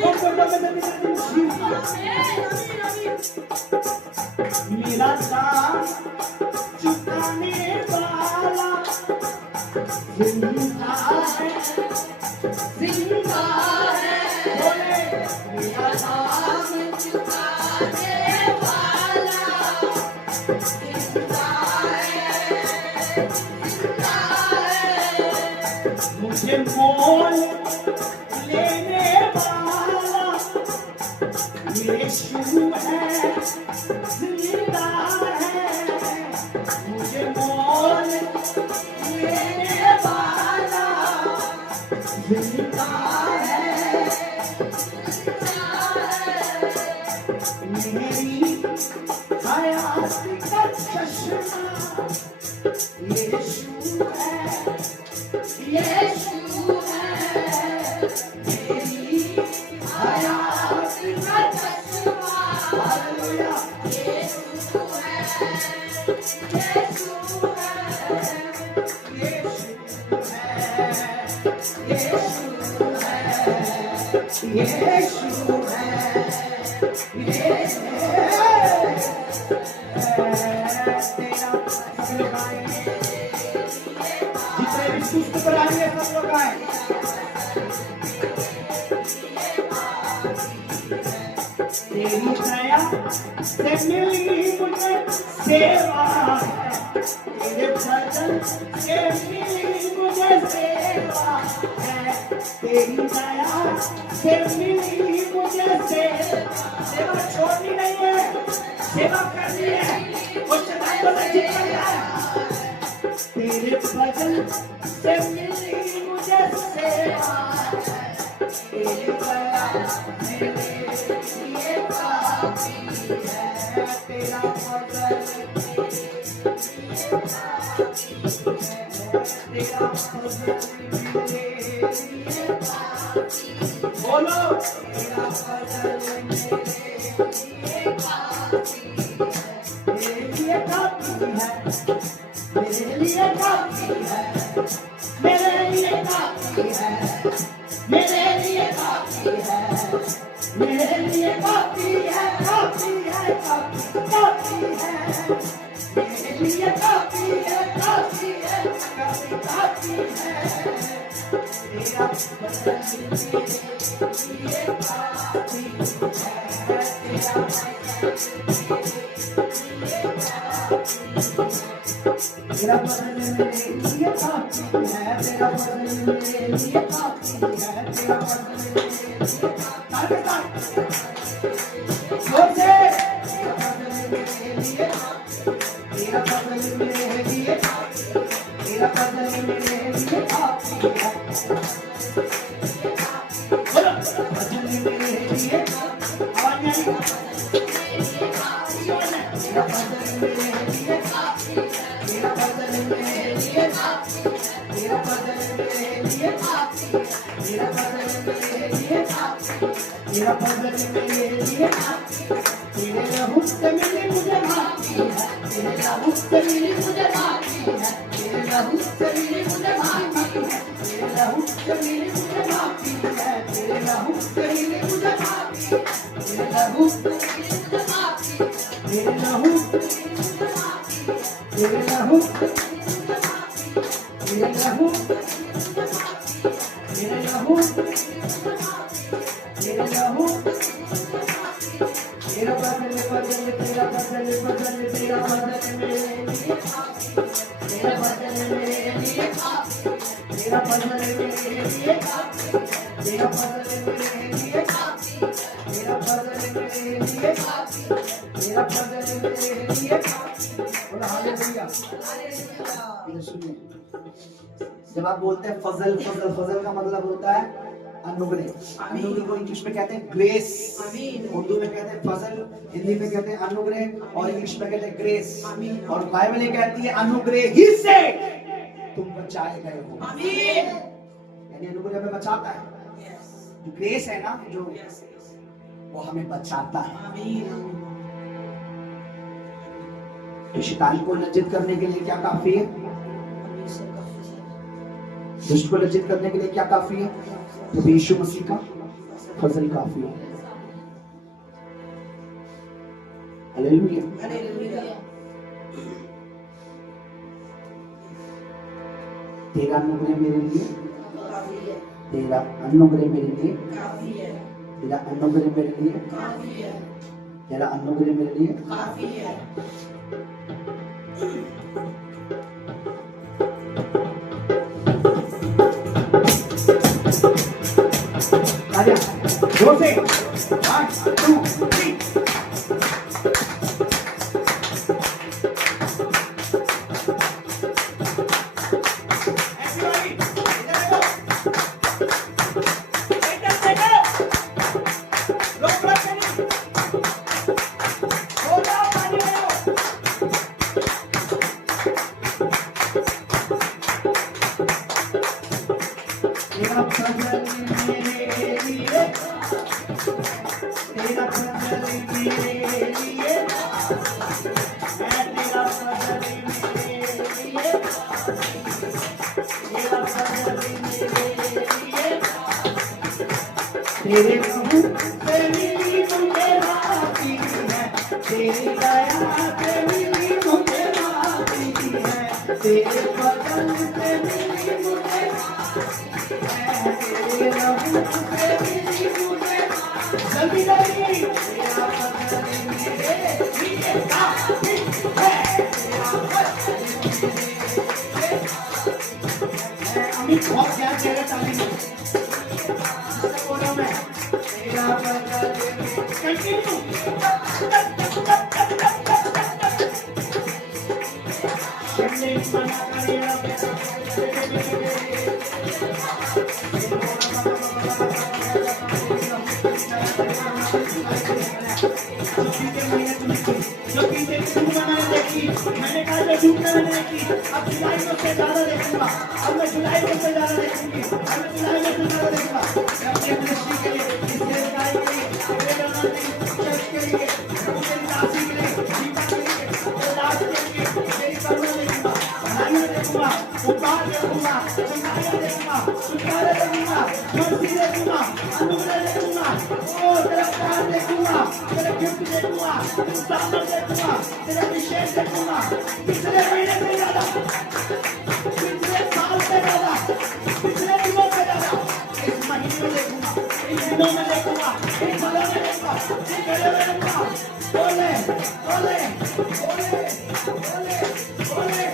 वो कोटों में दिन जीवित है मेरा नाम चुकाने वाला जिंदा है जिंदा है बोले मेरा नाम चुकाने वाला जिंदा है जिंदा है मुझे मोल लेने वाला यीशु है जिंदा है मुझे मोल लेने वाला जिंदा है मेरी हयात का चश्मा यीशु है यीशु है मेरी हयात का चश्मा हालेलुया यीशु है यीशु है यीशु है जितने भी सुस्त पर आएंगे सब लोग आए तेरी दया से मिली मुझे सेवा तेरे भजन से मिली मुझे सेवा है तेरी दया से मिली मुझे सेवा छोड़नी नहीं है सेवा करनी है वो चटाई पर जितना है तेरे भजन से मिली मुझे सेवा तेरी दया मेरे लिए काफी है तेरा भजन तेरा भजन मेरे लिए बोलो तेरा भजन मेरे लिए काफी है मेरे लिए काफी है मेरे लिए काफी है मेरे लिए काफी है मेरे लिए काफी है काफी है काफी है मेरे लिए काफी है काफी है काफी है तेरा बदन मेरे लिए काफी है तेरा तेरा बदन मेरे लिए काफी है तेरा बदन मेरे लिए काफी है तेरा बदन मेरे लिए तेरा बदन मेरे लिए तेरा बदन मेरे लिए काफी है बोलो बदन मेरे लिए आवाज नहीं तेरा बदन मेरे लिए तेरा बदन मेरे लिए तेरा बदन मेरे लिए तेरा बदन मेरे लिए तेरा बदन मेरे लिए तेरे लहू से मिली मुझे माफी है तेरे लहू से मिली मुझे माफी है तेरे लहू से मिली मुझे माफी है तेरे लहू से मिली मुझे माफी है तेरे लहू से मिली मुझे माफी तेरे लहू तेरे लहू तेरे लहू तेरे लहू तेरे लहू तेरे लहू तेरा बदन बदन तेरा बदन बदन तेरा बदन मेरे लिए तेरा बदन मेरे लिए तेरा बदन मेरे लिए तेरा बदन मेरे लिए तेरा बदन मेरे लिए तेरा बदन मेरे लिए बोला हालेलुया। इधर सुनिए, जब आप बोलते हैं फजल फजल, फजल का मतलब होता है अनुग्रह। अनुग्रह को इंग्लिश में कहते हैं ग्रेस, उर्दू में कहते हैं फजल, हिंदी में कहते हैं अनुग्रह और इंग्लिश में कहते हैं ग्रेस। और बाइबल ये कहती है अनुग्रह ही से तुम बचाए गए हो। यानी अनुग्रह हमें बचाता है, जो ग्रेस है ना, जो वो हमें बचाता है। तो शैतान को लज्जित करने के लिए क्या काफी है? दुष्ट को लज्जित करने के लिए क्या काफी है? तो यीशु मसीह का फजल काफी है। हालेलुया। तेरा अनुग्रह मेरे लिए, तेरा अनुग्रह मेरे लिए, तेरा अनुग्रह मेरे लिए, तेरा अनुग्रह मेरे लिए। आजा, जोर से 1 2 3। तेरा फजल मेरे लिए, तेरा फजल मेरे लिए, तेरा फजल मेरे लिए, तेरा फजल मेरे लिए। तेरे प्रभु से मिली मुझे माफी है, तेरी दया से मिली मुझे माफी है, तेरे फजल से मिली मुझे जल्दी जल्दी अमित बहुत प्यार दे रहे ताली बोलो मैं तेरा कंटिन्यू मैंने कहा जो झूठ मैंने नहीं की, अब जुलाई में उससे ज्यादा देखूंगा, अब मैं जुलाई में उससे ज्यादा देखूंगी, अब मैं जुलाई में उससे ज्यादा देखूंगा। मैं अपने मिनिस्ट्री के लिए, इस देशगाई के लिए, मेरे डोनर चर्च के लिए, मेरी दासी के लिए, दीपा के लिए, मेरे दास के लिए, मेरी करुणा देखूंगा, भलाइयां देखूंगा, उपकार देखूंगा, चंगाइयां देखूंगा, छुटकारे देखूंगा, मर्सी देखूंगा, अनुग्रह देखूंगा, ओ तेरा प्यार देखूंगा, तेरा गिफ्ट देखूंगा, तेरा सामर्थ देखूंगा, तेरा विशेष देखूंगा। पिछले महीने से ज्यादा, पिछले साल से ज्यादा, पिछले दिनों से ज्यादा इस महीने में देखूंगा, इन दिनों में देखूंगा, इन सालों में देखूंगा, इन घड़ियों में देखूंगा। बोले बोले बोले बोले बोले बोले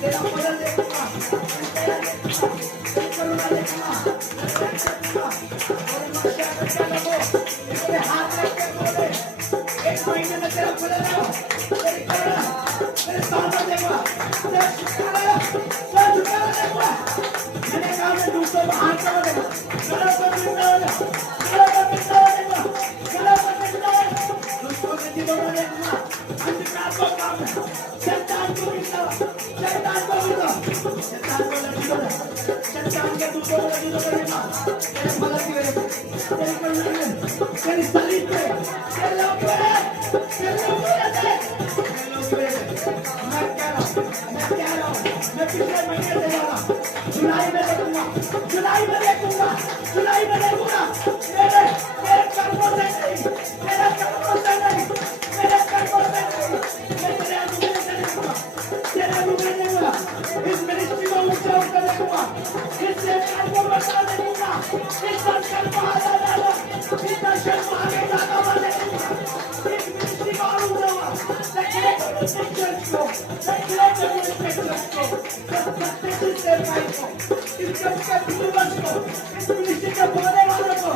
तेरा मदद देखूंगा, तेरा करुणा देखूंगा, तेरे हाथ रख के बोले एक महीने में तेरा खुलेगा, तेरी करुणा, तेरे सामने देखूंगा, तेरा छुटकारा देखूंगा। मैंने कहा मैं दूसरों को हाथ कर देगा, गला पर मिलता होगा, गला पर मिलता होगा, गला पर मिलता होगा, दूसरों के दिलों में देखूंगा, अंधकार को काम है, शैतान को मिलता, शैतान को मिलता, शैतान को लगी होगा, शैतान के दूसरों को लगी होगा, तेरे मदद की वजह से, तेरी करुणा में, तेरी सलीब पे, तेरे लोग की वजह से, मैं कह रहा हूँ, मैं पिछले महीने से जा रहा हूँ, जुलाई में देखूंगा, जुलाई में देखूंगा, जुलाई में देखूंगा, मेरे कर्मों से नहीं, मेरे कर्मों से नहीं, मेरे कर्मों से नहीं, मैं तेरे अनुग्रह से देखूंगा, तेरे अनुग्रह देखूंगा, इस मिनिस्ट्री को ऊंचा ऊंचा देखूंगा, इस सेवकाई को बढ़ता देखूंगा, इस दर्शन को आगे जाना, इस दर्शन को आगे जाना हुआ देखूंगा, इस मिनिस्ट्री को और ऊंचा हुआ, देखिए चर्च को, देखिए चर्च को, इस चर्च के पूर्वज को, इस मिनिस्ट्री के बोलने वालों को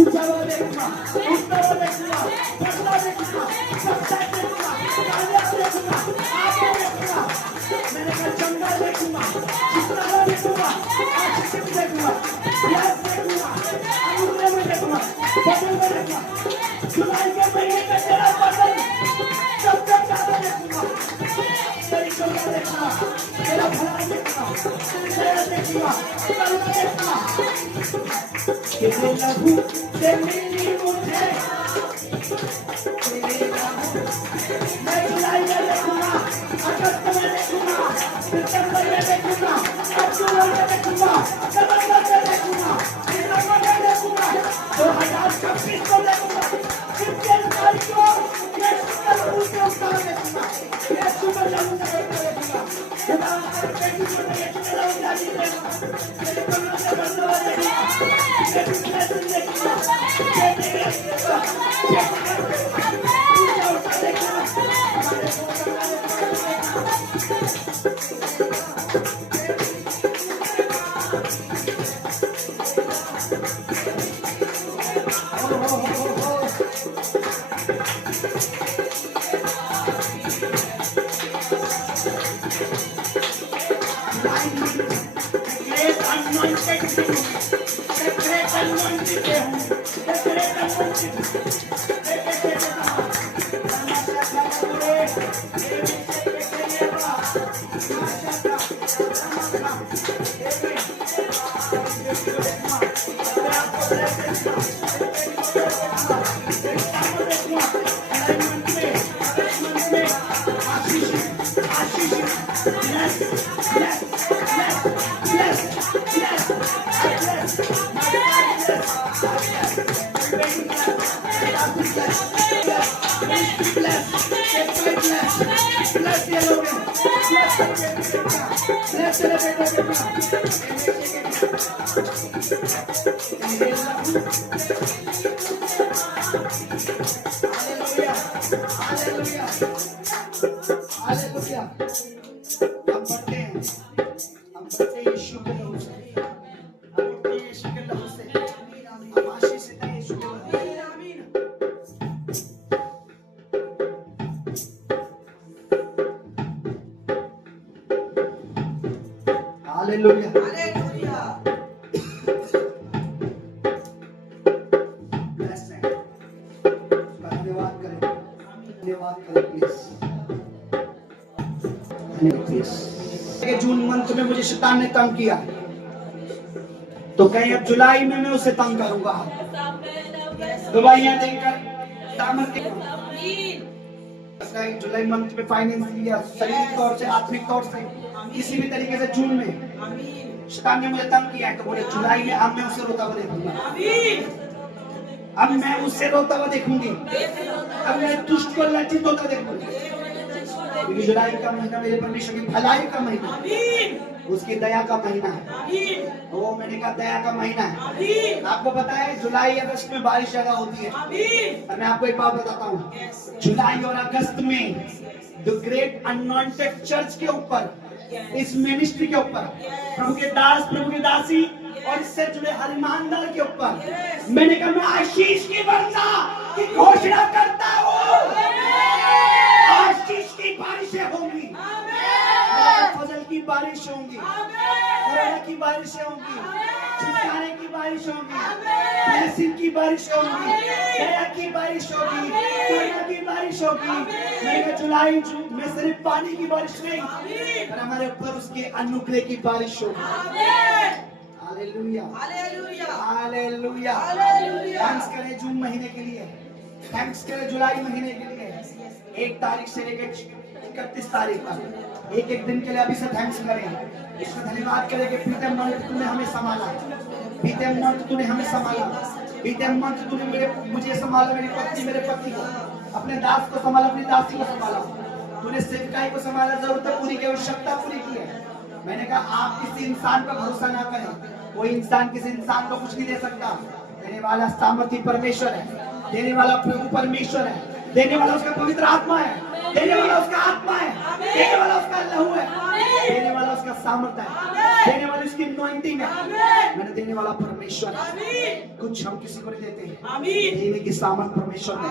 ऊंचा हुआ देखूंगा, ऊंचा हुआ देखूंगा, बढ़ता देखूंगा, सबसे आगे देखूंगा, मैंने कहा जंगल देखूंगा, चित्तारा देखूंगा, आशीष देखूंगा, प्यास देखूंगा, अनुग्रह में देखूंगा, बदल में देखूंगा, जुलाई के महीने में तेरा बदल सब ज्यादा देखूंगा, तेरी करुणा देखूंगा, तेरा भला देखूंगा, तेरी दया देखूंगा, करुणा देखूंगा, तेरे लहू से मिली मुझे, तेरे लहू मैं जुलाई में देखूंगा, अगस्त में देखूंगा, सितंबर में देखूंगा, अक्टूबर में देखूंगा, नवंबर में देखूंगा, दिसंबर में देखूंगा, 2026 को देखूंगा, 21 तारीख को यीशु के लहू से उतार देखूंगा, यीशु के लहू से देखूंगा, खुदा तेरे बेटी को यीशु के लहू से देखूंगा, तेरे करुणा से बंधवा देखूंगा, तेरी blessing देखूंगा, तेरी देखूंगा, हालेलुया धन्यवाद करें प्लीज। जून मंथ में मुझे शैतान ने तंग किया, तो कहीं अब जुलाई में मैं उसे तंग करूंगा, दवाइयां देकर सामर्थ्य। जुलाई मंथ में फाइनेंशियली या शारीरिक तौर से, आत्मिक तौर से, किसी भी तरीके से जून में शैतान ने मुझे तंग किया है, तो बोले जुलाई में अब मैं उसे रोता हुआ देखूंगा, अब मैं उससे रोता हुआ देखूंगी, अब मैं दुष्ट को लज्जित होता देखूंगी, क्योंकि जुलाई का महीना मेरे परमेश्वर की भलाई का महीना, उसकी दया का महीना है। वो मैंने कहा दया का महीना है। आपको पता है जुलाई अगस्त में बारिश ज्यादा होती है, और मैं आपको एक बात बताता हूँ, जुलाई और अगस्त में द ग्रेट अनॉइंटेड चर्च के ऊपर, इस मिनिस्ट्री के ऊपर, प्रभु के दास, प्रभु की दासी और इससे जुड़े हर ईमानदार के ऊपर मैंने कहा मैं आशीष की वर्षा की घोषणा करता हूँ। आशीष की बारिशें होंगी, फजल की बारिश होंगी, कोरोना की बारिशें होंगी, छुटकारे की बारिश होगी, ब्लेसिंग की बारिश होगी, दया की बारिश होगी, करुणा की बारिश होगी। मैंने जुलाई में सिर्फ पानी की बारिश नहीं, पर हमारे ऊपर उसके अनुग्रह की बारिश होगी। Hallelujah, hallelujah, hallelujah. थैंक्स करें जून महीने के लिए, थैंक्स करें जुलाई महीने के लिए। 1 तारीख से लेकर 31 तारीख तक एक एक दिन के लिए अभी से थैंक्स करें, इसको धन्यवाद करें कि बीते मंथ तूने हमें संभाला, बीते मंथ तूने हमें संभाला, बीते मंथ तूने मुझे संभाला, मेरी पत्नी मेरे पति को, अपने दास को संभाला, अपनी दासी को संभाला, तूने सेवकाई को संभाला, जरूरतें पूरी की, आवश्यकता पूरी की है। मैंने कहा आप किसी इंसान पर भरोसा ना करें, कोई इंसान किसी इंसान को कुछ नहीं दे सकता। देने वाला सामर्थ्य परमेश्वर है, देने वाला प्रभु परमेश्वर है, देने वाला उसका पवित्र आत्मा है, देने वाला उसका आत्मा है, देने वाला उसका लहू है, देने वाला उसका सामर्थ्य है, देने वाली उसकी अनॉइंटिंग है। मैंने देने वाला परमेश्वर है, कुछ हम किसी को नहीं देते, देने की सामर्थ परमेश्वर है।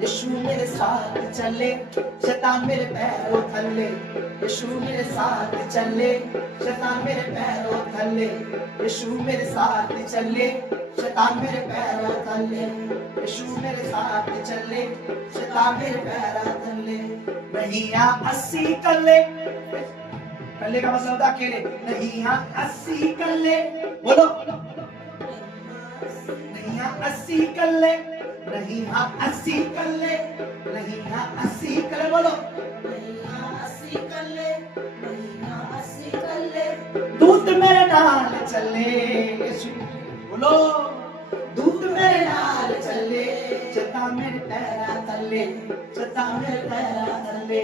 यीशु मेरे साथ चले, शैतान मेरे पैरों थल्ले। यीशु मेरे साथ चले, शैतान मेरे पैरों थल्ले। यीशु मेरे साथ चले, शैतान मेरे पैरों थल्ले। यीशु मेरे साथ चले, शैतान मेरे पैरों थल्ले। नहीं यहाँ 80 कल्ले, कल्ले का मतलब होता है अकेले। नहीं यहाँ 80 कल्ले, बोलो। नहीं यहाँ 80 कल्ले, नहीं यहाँ 80 कल्ले, नहीं यहाँ 80 कल्ले, बोलो। दूत मेरे नाल चले, यीशु बोलो। दूत मेरे नाल चले, शैतान मेरे पैरा थल्ले, शैतान मेरे पैरा थल्ले।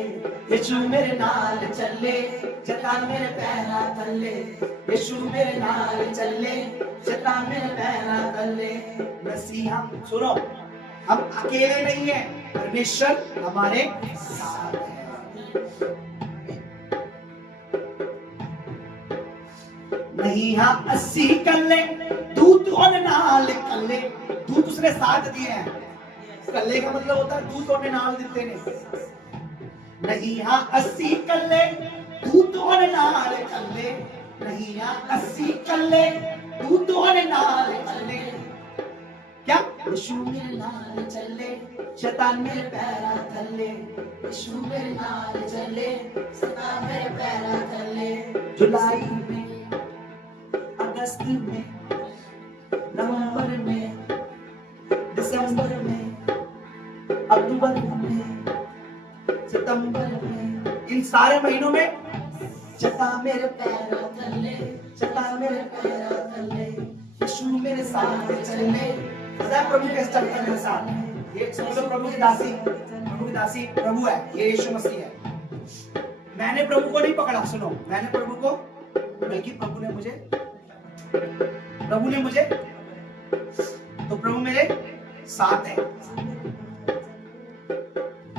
यीशु मेरे नाल चले, शैतान मेरे पैरा थल्ले। यीशु मेरे नाल चले, शैतान मेरे पैरा थल्ले। मसीहा सुनो, हम अकेले नहीं है, परमेश्वर हमारे साथ है। नहीं यहाँ 80 कल्ले, दूत और नाल कल्ले। दूत उसने साथ दिए हैं। कल्ले का मतलब होता है दूत और नाल देते ने। नहीं यहाँ 80 कल्ले, दूत और नाल कल्ले। नहीं यहाँ 80 कल्ले, दूत और नाल कल्ले। क्या? यीशु मेरे नाल चले, शैतान मेरे पैरा थल्ले। यीशु मेरे नाल चले, शैतान मेरे पैरा थल्ले। जुलाई में, अगस्त में, नवंबर में, दिसंबर में, अक्टूबर में, सितंबर में, इन सारे महीनों में शैतान मेरे पैरों तले, शैतान मेरे पैरों तले। यीशु मेरे साथ चले, सदा प्रभु के चलते हैं मेरे साथ। ये समझो प्रभु की दासी, प्रभु की दासी प्रभु है, ये यीशु मसीह है। मैंने प्रभु को नहीं पकड़ा, सुनो, मैंने प्रभु को, बल्कि प्रभु ने मुझे, तो प्रभु मेरे साथ है।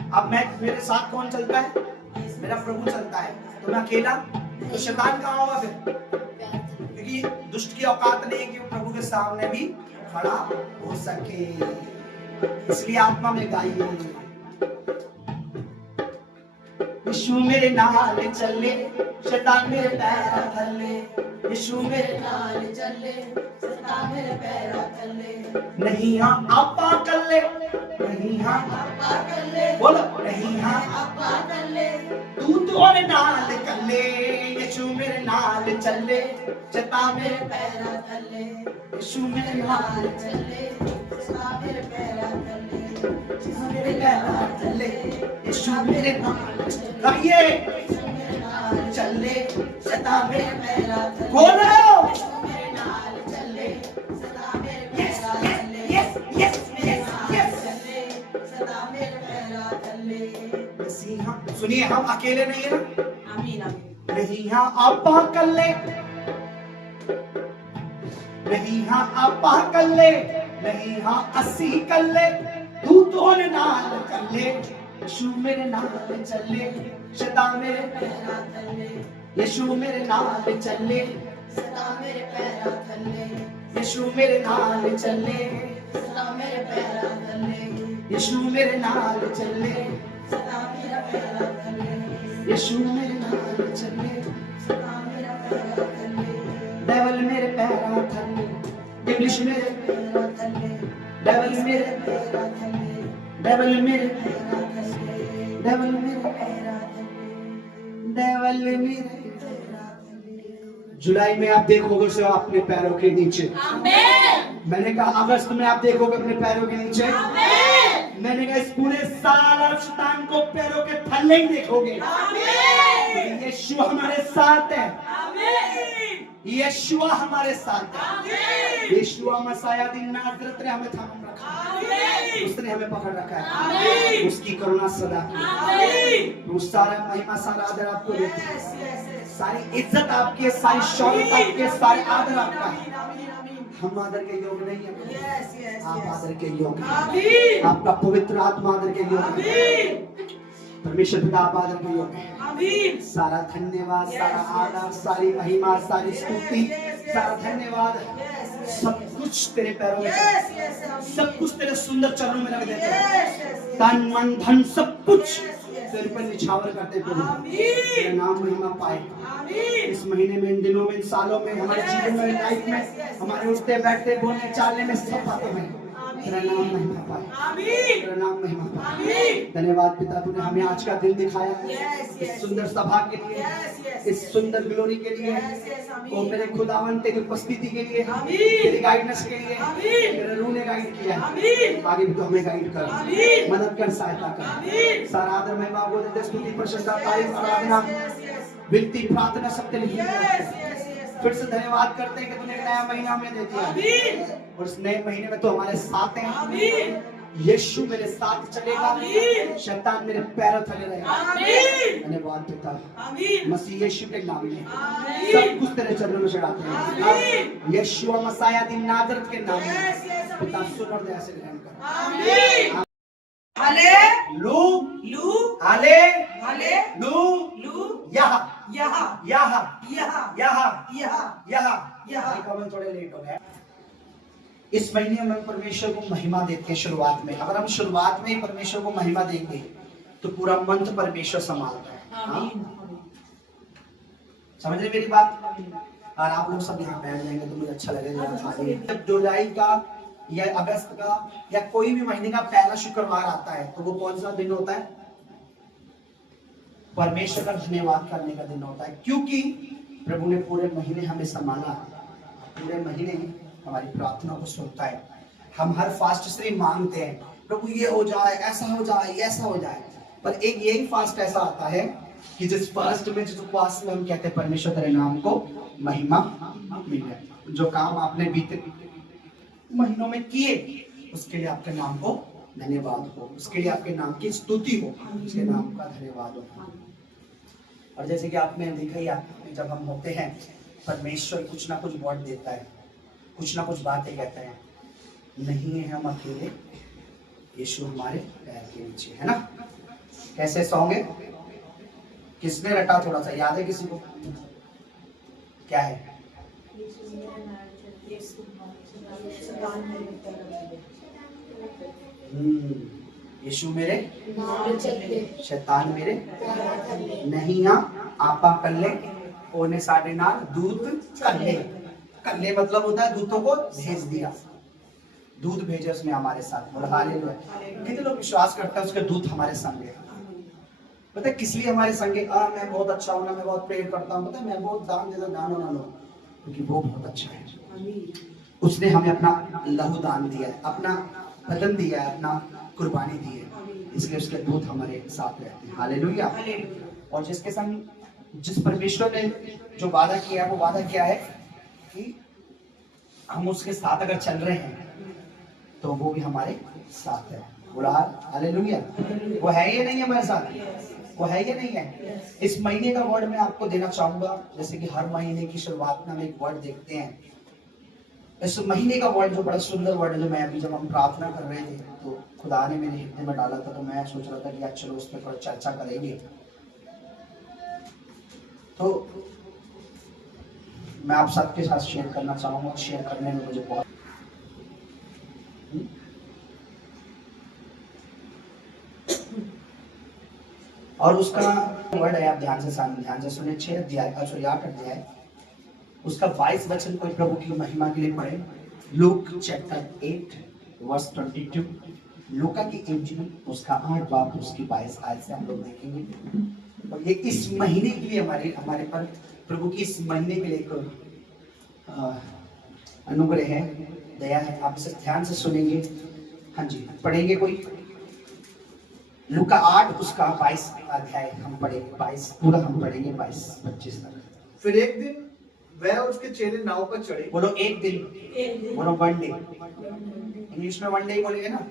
अब मेरे साथ कौन चलता है? मेरा प्रभु चलता है। तो मैं अकेला, तो शैतान कहाँ होगा फिर? क्योंकि दुष्ट की औकात नहीं है कि वो प्रभु के सामने भी खड़ा हो सके। इसलिए आत्मा में गाइए, यीशु मेरे नाल चले, शैतान मेरे पैर थल्ले। यीशु मेरे नाल चले, शैतान मेरे पैर थल्ले। नहीं हाँ आपा कल्ले, नहीं हाँ आपा कल्ले, बोलो नहीं हाँ आपा कल्ले। तू तो और नाल कल्ले, यीशु मेरे नाल चले, शैतान मेरे पैर थल्ले। यीशु मेरे नाल चले, शैतान मेरे पैर थल्ले। यीशु मेरे पैर थल्ले, यीशु मेरे नाल गाइए, चले शैतान मेरे पैर थल्ले। बोलो मेरे नाल चले, शैतान मेरे पैर थल्ले। यस यस यस यस चले, शैतान मेरे पैर थल्ले। मसीहा सुनिए, हम अकेले नहीं है ना। आमीन आमीन। नहीं हाँ आपा कल्ले, नहीं हाँ आपा कल्ले, नहीं हाँ 80 कल्ले। तू तो नाल कल्ले, यीशु मेरे नाल चले, शैतान मेरे पैर थल्ले। यीशु मेरे नाल चले, शैतान मेरे पैर थल्ले। यीशु मेरे नाल चले, शैतान मेरे पैर थल्ले। यीशु मेरे नाल चले, शैतान मेरे पैर थल्ले। यीशु मेरे नाल चले, शैतान मेरे पैर थल्ले। डेविल मेरे पैर थल्ले, इंग्लिश मेरे पैर थल्ले। डेविल मेरे पैर थल्ले, डेविल मेरे पैर थल्ले। डेविल मेरे पैर थल्ले, डेविल मेरे पैर थल्ले। जुलाई में आप देखोगे उसे अपने पैरों के नीचे। आमीन। मैंने कहा अगस्त में आप देखोगे अपने पैरों के नीचे। आमीन। मैंने कहा इस पूरे साल आप शैतान को पैरों के थल्ले ही देखोगे। आमीन। यीशु हमारे साथ है। आमीन। यीशुआ हमारे साथ है। यीशुआ मसाया दिन नाज़रेत ने हमें थाम रखा है, उसने हमें पकड़ रखा है। उसकी करुणा सदा की। वो सारा महिमा सारा आदर आपको देते हैं, सारी इज्जत आपकी है, सारी शौकत आपकी है, सारे आदर आपका है। हम आदर के योग्य नहीं है, आप आदर के योग्य हैं। आपका पवित्र आत्मा आदर के योग्य है। परमेश्वर पिता आप आदर के योग्य हैं। सारा धन्यवाद, सारा आदर, सारी महिमा, सारी स्तुति, सारा धन्यवाद सब कुछ तेरे पैरों में Yes, yes, आमीन। सब कुछ तेरे सुंदर चरणों में रख देते हैं। Yes, yes, yes। तन मन धन सब कुछ Yes, yes। तेरे पर निछावर करते प्रभु। आमीन। तेरा नाम महिमा पाए आमीन। इस महीने में, इन दिनों में, इन सालों में, हमारे Yes, जीवन में, yes, लाइफ yes, में, yes, हमारे उठते बैठते बोलने चालने में सब बातों में तेरा नाम महिमा पाए। आमीन। तेरा नाम महिमा पाए। आमीन। धन्यवाद पिता, तूने हमें आज का दिन दिखाया Yes, इस yes। सुंदर सभा के लिए, Yes, yes, इस yes। सुंदर ग्लोरी के लिए, Yes, yes, आमीन। ओ मेरे खुदावन तेरी उपस्थिति के लिए, आमीन। तेरी गाइडेंस के लिए, आमीन। तेरे रूह ने गाइड किया है। आमीन। आगे भी तो हमें गाइड कर, आमीन। मदद कर, सहायता कर। आमीन। सारा आदर महिमा को देते, स्तुति प्रशंसा तारीफ आराधना Yes, yes, विनती प्रार्थना सब तेरे लिए yes, करते हैं। yes, yes। फिर से धन्यवाद करते हैं कि तूने एक नया महीना हमें दे दिया आमीन। और इस नए महीने में तो हमारे साथ हैं। आमीन। यीशु मेरे साथ चलेगा, आमीन। शैतान मेरे पैरों तले रहेगा। आमीन। धन्यवाद पिता, आमीन। मसीह यीशु के नाम में आमीन। सब कुछ तेरे चरणों में चढ़ाते हैं। आमीन। यीशु मसीह दी नाजरत के नाम Yes, में yes, पिता आमीन। सुन और दया से ग्रहण कर। आमीन। हाले लू लू हाले हाले लू लू यहाँ यहाँ यहाँ यहाँ यहाँ यहाँ यहाँ यहाँ। कमल थोड़े लेट हो गए। इस महीने में परमेश्वर को महिमा देते हैं शुरुआत में। अगर हम शुरुआत में ही परमेश्वर को महिमा देंगे तो पूरा मंथ परमेश्वर संभालता है। हाँ? समझ रहे मेरी बात? और आप लोग सब यहाँ बैठ जाएंगे तो मुझे अच्छा लगेगा। जब जुलाई का या अगस्त का या कोई भी महीने का पहला शुक्रवार आता है तो वो कौन सा दिन होता है? परमेश्वर का धन्यवाद करने का दिन होता है, क्योंकि प्रभु ने पूरे महीने हमें संभाला, पूरे महीने हमारी प्रार्थना को सुनता है। हम हर फास्ट से मांगते हैं प्रभु ये हो जाए, ऐसा हो जाए, ऐसा हो जाए, पर एक यही फास्ट ऐसा आता है कि जिस फास्ट में, जिस उपवास में हम कहते हैं परमेश्वर तेरे नाम को महिमा मिले। जो काम आपने बीते महीनों में किए उसके लिए आपके नाम को धन्यवाद हो, उसके लिए आपके नाम की स्तुति हो, उसके नाम का धन्यवाद हो। और जैसे कि आपने देखा ही, आपने जब हम होते हैं परमेश्वर कुछ ना कुछ वर्ड देता है, कुछ ना कुछ बातें कहते हैं। नहीं है हम अकेले, यीशु हमारे पैर के नीचे है ना। कैसे सॉन्ग है? किसने रटा? थोड़ा सा याद है किसी को? क्या है? यीशु मेरे शैतान मेरे नहीं आपा कल्ले ओने साढ़े नाल दूध कल्ले। कल्ले मतलब होता है दूतों को भेज दिया, दूध भेजे उसने हमारे साथ। बोला हालेलुया। कितने लोग विश्वास करते हैं उसके दूत हमारे संग है? पता है किस लिए हमारे संग है? मैं बहुत अच्छा हूं ना, मैं बहुत प्रेयर करता हूं, पता है मैं बहुत दान देता, दान ना लो, क्योंकि वो बहुत अच्छा है। उसने हमें अपना लहू दान दिया है, अपना बदन दिया है, अपना कुर्बानी दी है, इसलिए उसके दूत हमारे साथ रहते हैं। हालेलुया। और जिसके संग जिस परमेश्वर ने जो वादा किया है, वो वादा क्या है कि हम उसके साथ अगर चल रहे हैं तो वो भी हमारे साथ है। बोला हालेलुया। वो है या नहीं हमारे साथ? वो है या नहीं है? इस महीने का वर्ड मैं आपको देना चाहूंगा। जैसे कि हर महीने की शुरुआत में हम एक वर्ड देखते हैं। इस महीने का वर्ड जो बड़ा सुंदर वर्ड है, जो मैं अभी जब हम प्रार्थना कर रहे थे तो खुदा ने मेरे हृदय में डाला था, तो मैं सोच रहा था कि आज चलो उस पर थोड़ा चर्चा करेंगे। तो मैं आप सबके साथ शेयर करना चाहूंगा। शेयर करने में मुझे बहुत और उसका वर्ड है, आप ध्यान से सुने। 6 अध्याय 8 अध्याय उसका 22 वचन कोई प्रभु की महिमा के लिए पढ़े। Luke chapter 8 verse 22। लूका की इंजील उसका 8 बाब उसकी 22 आयत से हम लोग देखेंगे। और ये इस महीने के लिए हमारे पर प्रभु की इस महीने के लिए एक अनुग्रह है, दया है। आप इसे ध्यान से सुनेंगे। हाँ जी, पढ़ेंगे कोई? लूका 8 उसका 22 अध्याय हम पढ़ेंगे, 22 पूरा हम पढ़ेंगे, 22-25 तक। फिर एक दिन वह और उसके चेले नाव पर चढ़े। बोलो एक दिन, बोलो वन डे। इंग्लिश में वन डे बोलेंगे ना।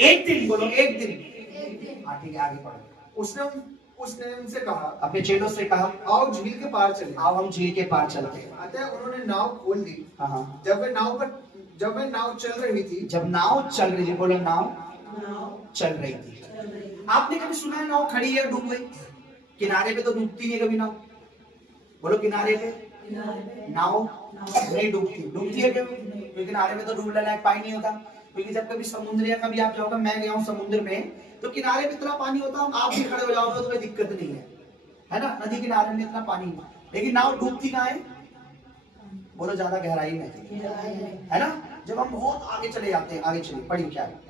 एक दिन बोलो, एक दिन। हाँ ठीक है, आगे पढ़ो। उसने उनसे कहा, अपने चेलों से कहा, आओ झील के पार चले। आओ हम झील के पार चलते हैं। अतः उन्होंने नाव खोल दी। हाँ। जब वह नाव चल रही थी, जब नाव चल रही थी, बोलो नाव चल रही थी। आपने कभी सुना है नाव खड़ी है डूब गई? किनारे पे तो डूबती नहीं कभी नाव। बोलो किनारे पे नाव नहीं डूबती। डूबती है कभी? क्योंकि किनारे में तो डूबने लायक पानी नहीं होता, क्योंकि जब कभी समुद्र या कभी आप जाओगे, मैं गया हूँ समुद्र में, तो किनारे पे इतना पानी होता है, आप भी खड़े हो जाओगे तो कोई दिक्कत नहीं है ना, नदी किनारे में इतना पानी, लेकिन नाव डूबती कहाँ है? बोलो ज्यादा गहराई में, है ना। जब हम बहुत आगे चले जाते हैं, आगे चलिए पढ़िए क्या है।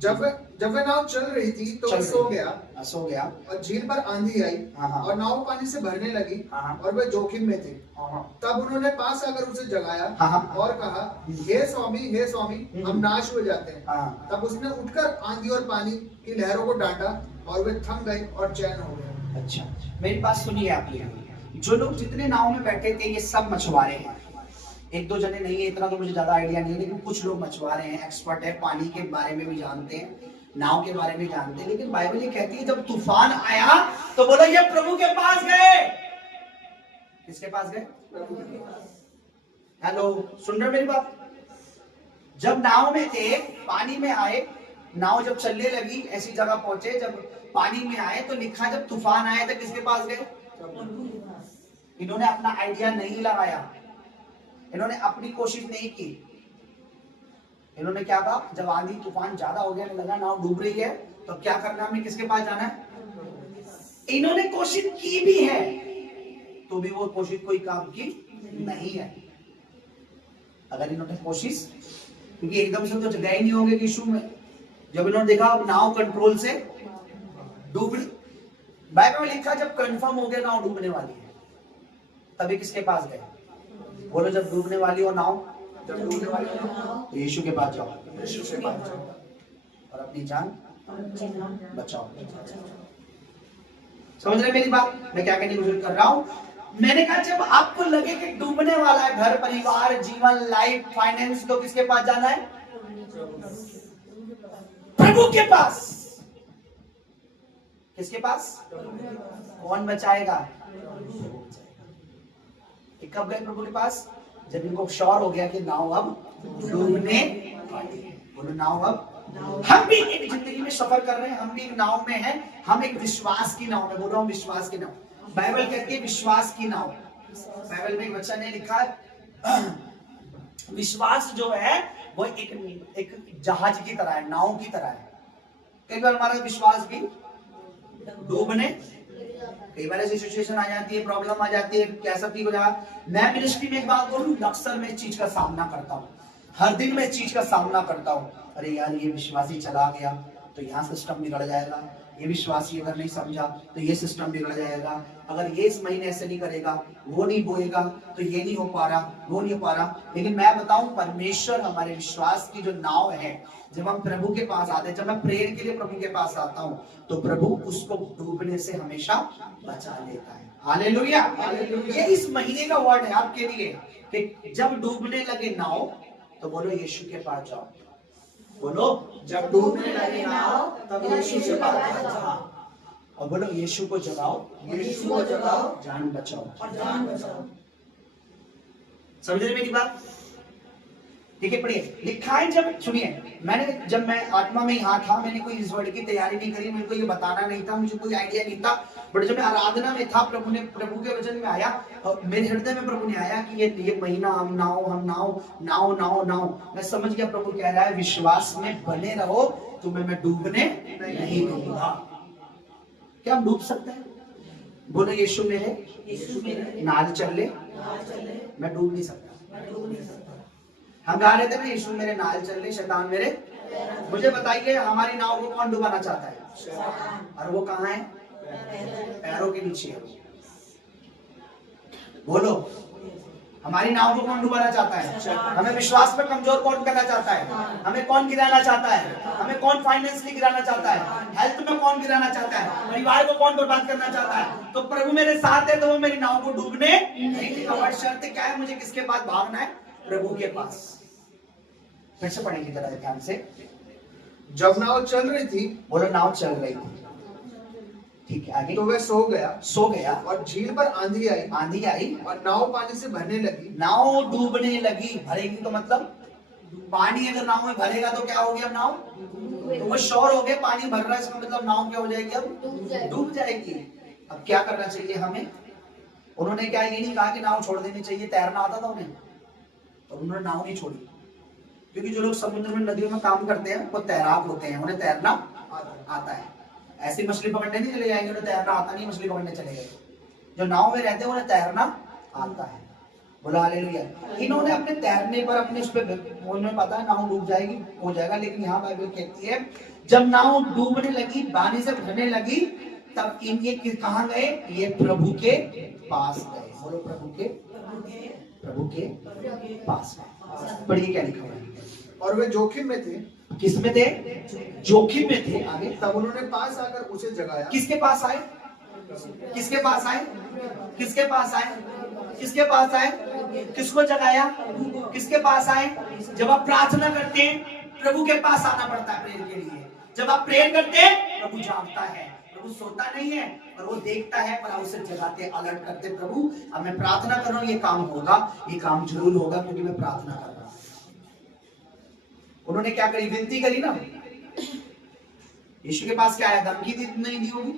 जब वह नाव चल रही थी तो वह सो गया और झील पर आंधी आई हाँ। और नाव पानी से भरने लगी हाँ। और वह जोखिम में थे। हाँ। तब उन्होंने पास आकर उसे जगाया हाँ। और कहा, हे स्वामी, हम नाश हो जाते हैं। हाँ। तब उसने उठकर आंधी और पानी की लहरों को डांटा और वे थम गए और चैन हो गए। अच्छा, मेरी बात सुनिए आप ये, जो लोग जितने नाव में बैठे थे ये सब मछुआरे हैं, एक दो जने नहीं है, इतना तो मुझे ज्यादा आइडिया नहीं है, लेकिन कुछ लोग मछुआरे हैं, एक्सपर्ट है, पानी के बारे में भी जानते हैं, नाव के बारे में जानते हैं। लेकिन बाइबल ये कहती है जब तूफान आया तो बोलो ये प्रभु के पास गए। किसके पास गए? हेलो, सुन रहे मेरी बात? जब नाव में थे, पानी में आए, नाव जब चलने लगी, ऐसी जगह पहुंचे, जब पानी में आए तो लिखा जब तूफान आया तो किसके पास गए? इन्होंने अपना आइडिया नहीं लगाया, इन्होंने अपनी कोशिश नहीं की। इन्होंने क्या कहा, जब आंधी तूफान ज्यादा हो गया, लगा नाव डूब रही है, तो क्या करना, हमें किसके पास जाना है? इन्होंने कोशिश की भी है तो भी वो कोशिश कोई काम की नहीं है। अगर इन्होंने कोशिश, क्योंकि एकदम से तो गए नहीं होंगे यीशु में, जब इन्होंने देखा अब नाव कंट्रोल से डूब रही, बाइबल में लिखा जब कंफर्म हो गया नाव डूबने वाली है, तभी किसके पास गए? बोलो जब डूबने वाली हो नाव, जब डूबने वाली हो तो यीशु के पास जाओ, यीशु के पास जाओ और अपनी जान बचाओ। समझ रहे मेरी बात? मैं क्या कहने की कोशिश कर रहा हूं? मैंने कहा जब आपको लगे कि डूबने वाला है घर, परिवार, जीवन, लाइफ, फाइनेंस, तो किसके पास जाना है? प्रभु के पास। किसके पास? कौन बचाएगा? कब गए प्रभु के पास? जब इनको श्योर हो गया कि नाव अब डूबने वाली है। बोलो नाव अब, हम भी एक जिंदगी में सफर कर रहे हैं, हम भी एक नाव में हैं, हम एक विश्वास की नाव में, बोल रहा हूं विश्वास की नाव। बाइबल कहती है विश्वास की नाव। बाइबल में एक वचन है लिखा है, विश्वास जो है वो एक जहाज की तरह है, नाव की तरह है। कई बार हमारा विश्वास भी डूबने, कई बार ऐसी सिचुएशन आ जाती है, प्रॉब्लम आ जाती है, कैसा ठीक हो जाए। मैं मिनिस्ट्री में एक बात बोलूं, अक्सर मैं इस चीज का सामना करता हूँ, हर दिन मैं इस चीज का सामना करता हूँ। अरे यार ये विश्वासी चला गया तो यहाँ सिस्टम बिगड़ जाएगा, ये विश्वासी अगर नहीं समझा तो ये सिस्टम बिगड़ जाएगा, अगर ये इस महीने ऐसे नहीं करेगा, वो नहीं बोएगा तो ये नहीं हो पा रहा, वो नहीं हो पा रहा। लेकिन मैं बताऊं, परमेश्वर हमारे विश्वास की जो नाव है, जब हम प्रभु के पास आते हैं, जब मैं प्रेयर के लिए प्रभु के पास आता हूं, तो प्रभु उसको डूबने से हमेशा बचा लेता है। हालेलुया। ये इस महीने का वर्ड है आपके लिए कि जब डूबने लगे नाव तो बोलो यीशु के पास जाओ। बोलो जब डूबने लगे नाव तब यीशु के पास जाओ, और बोलो यीशु को जगाओ, यीशु को जगाओ, जान बचाओ और जान बचाओ। समझ रहे मेरी बात? ठीक है, पढ़िए। लिखा है, जब सुनिए, जब मैं आत्मा में यहाँ था, मैंने कोई इस वर्ड की तैयारी नहीं करी, मेरे को ये बताना नहीं था, मुझे कोई आइडिया नहीं था, बट जब मैं आराधना में था, प्रभु के वचन में आया और मेरे हृदय में प्रभु ने आया कि ये महीना हम नाव। मैं समझ गया प्रभु कह रहा है विश्वास में बने रहो, तुम्हें मैं डूबने नहीं दूंगा। क्या हम डूब सकते हैं? बोलो यीशु मेरे नाल चल ले, मैं डूब नहीं सकता। हम गा रहे थे ना, यीशु मेरे नाल चल ले, शैतान मेरे। मुझे बताइए हमारी नाव को कौन डुबाना चाहता है? और वो कहाँ है? पैरों के नीचे है। बोलो हमारी नाव को कौन डुबाना चाहता है? हमें विश्वास में कमजोर कौन करना चाहता है? हमें कौन गिराना चाहता है? हमें कौन फाइनेंशियली गिराना चाहता है? हेल्थ में कौन गिराना चाहता है? परिवार को कौन बर्बाद करना चाहता है? तो प्रभु मेरे साथ है तो वो मेरी नाव को डूबने नहीं देगा। शर्त क्या है? मुझे किसके पास भागना है? प्रभु के पास। फिर से पढ़ेंगे जरा ध्यान से। जब नाव चल रही थी, बोलो नाव चल रही थी, ठीक है, आगे। तो वह सो गया और झील पर आंधी आई और नाव पानी से भरने लगी। नाव डूबने लगी। भरेगी तो मतलब पानी अगर नाव में भरेगा तो क्या हो गया? नाव, तो वो श्योर हो गया पानी भर रहा है, इसका मतलब नाव क्या हो जाएगी? अब डूब जाएगी। अब क्या करना चाहिए हमें? उन्होंने क्या ये नहीं कहा कि नाव छोड़ देनी चाहिए, तैरना आता था उन्हें? और उन्होंने नाव नहीं छोड़ी, क्योंकि जो लोग समुद्र में नदियों में काम करते हैं वो तैराक होते हैं, उन्हें तैरना आता है। ऐसी मछली पकड़ने नहीं चले जाएंगे, उन्हें तैरना आता नहीं, मछली पकड़ने चले गए। जो नाव में रहते हैं उन्हें तैरना आता है। बोला हालेलुया। इन्होंने अपने तैरने पर अपने उस पे उन्हें पता है नाव डूब जाएगी, हो जाएगा, लेकिन यहाँ बाइबल कहती है जब नाव डूबने लगी, पानी से भरने लगी, तब ये कहाँ गए? ये प्रभु के पास गए। बोलो प्रभु के पास गए। पढ़िए क्या लिखा हुआ है। और वे जोखिम में थे। किस में थे? जोखिम में थे। आगे तब उन्होंने पास आकर उसे जगाया। किसके पास आए? किसके पास आए? किसके पास आए? किसके पास आए? किसको जगाया? किसके पास आए? जब आप प्रार्थना करते हैं प्रभु के पास आना पड़ता है प्रेयर के लिए। जब आप प्रेयर करते हैं प्रभु जागता है, प्रभु सोता नहीं है, और वो देखता है, पर उसे जगाते, अलर्ट करते, प्रभु अब मैं प्रार्थना कर रहा हूं, ये काम होगा, ये काम जरूर होगा, क्योंकि मैं प्रार्थना कर रहा हूं। उन्होंने क्या करी? विनती करी ना। यीशु के पास क्या आया? धमकी नहीं दी होगी।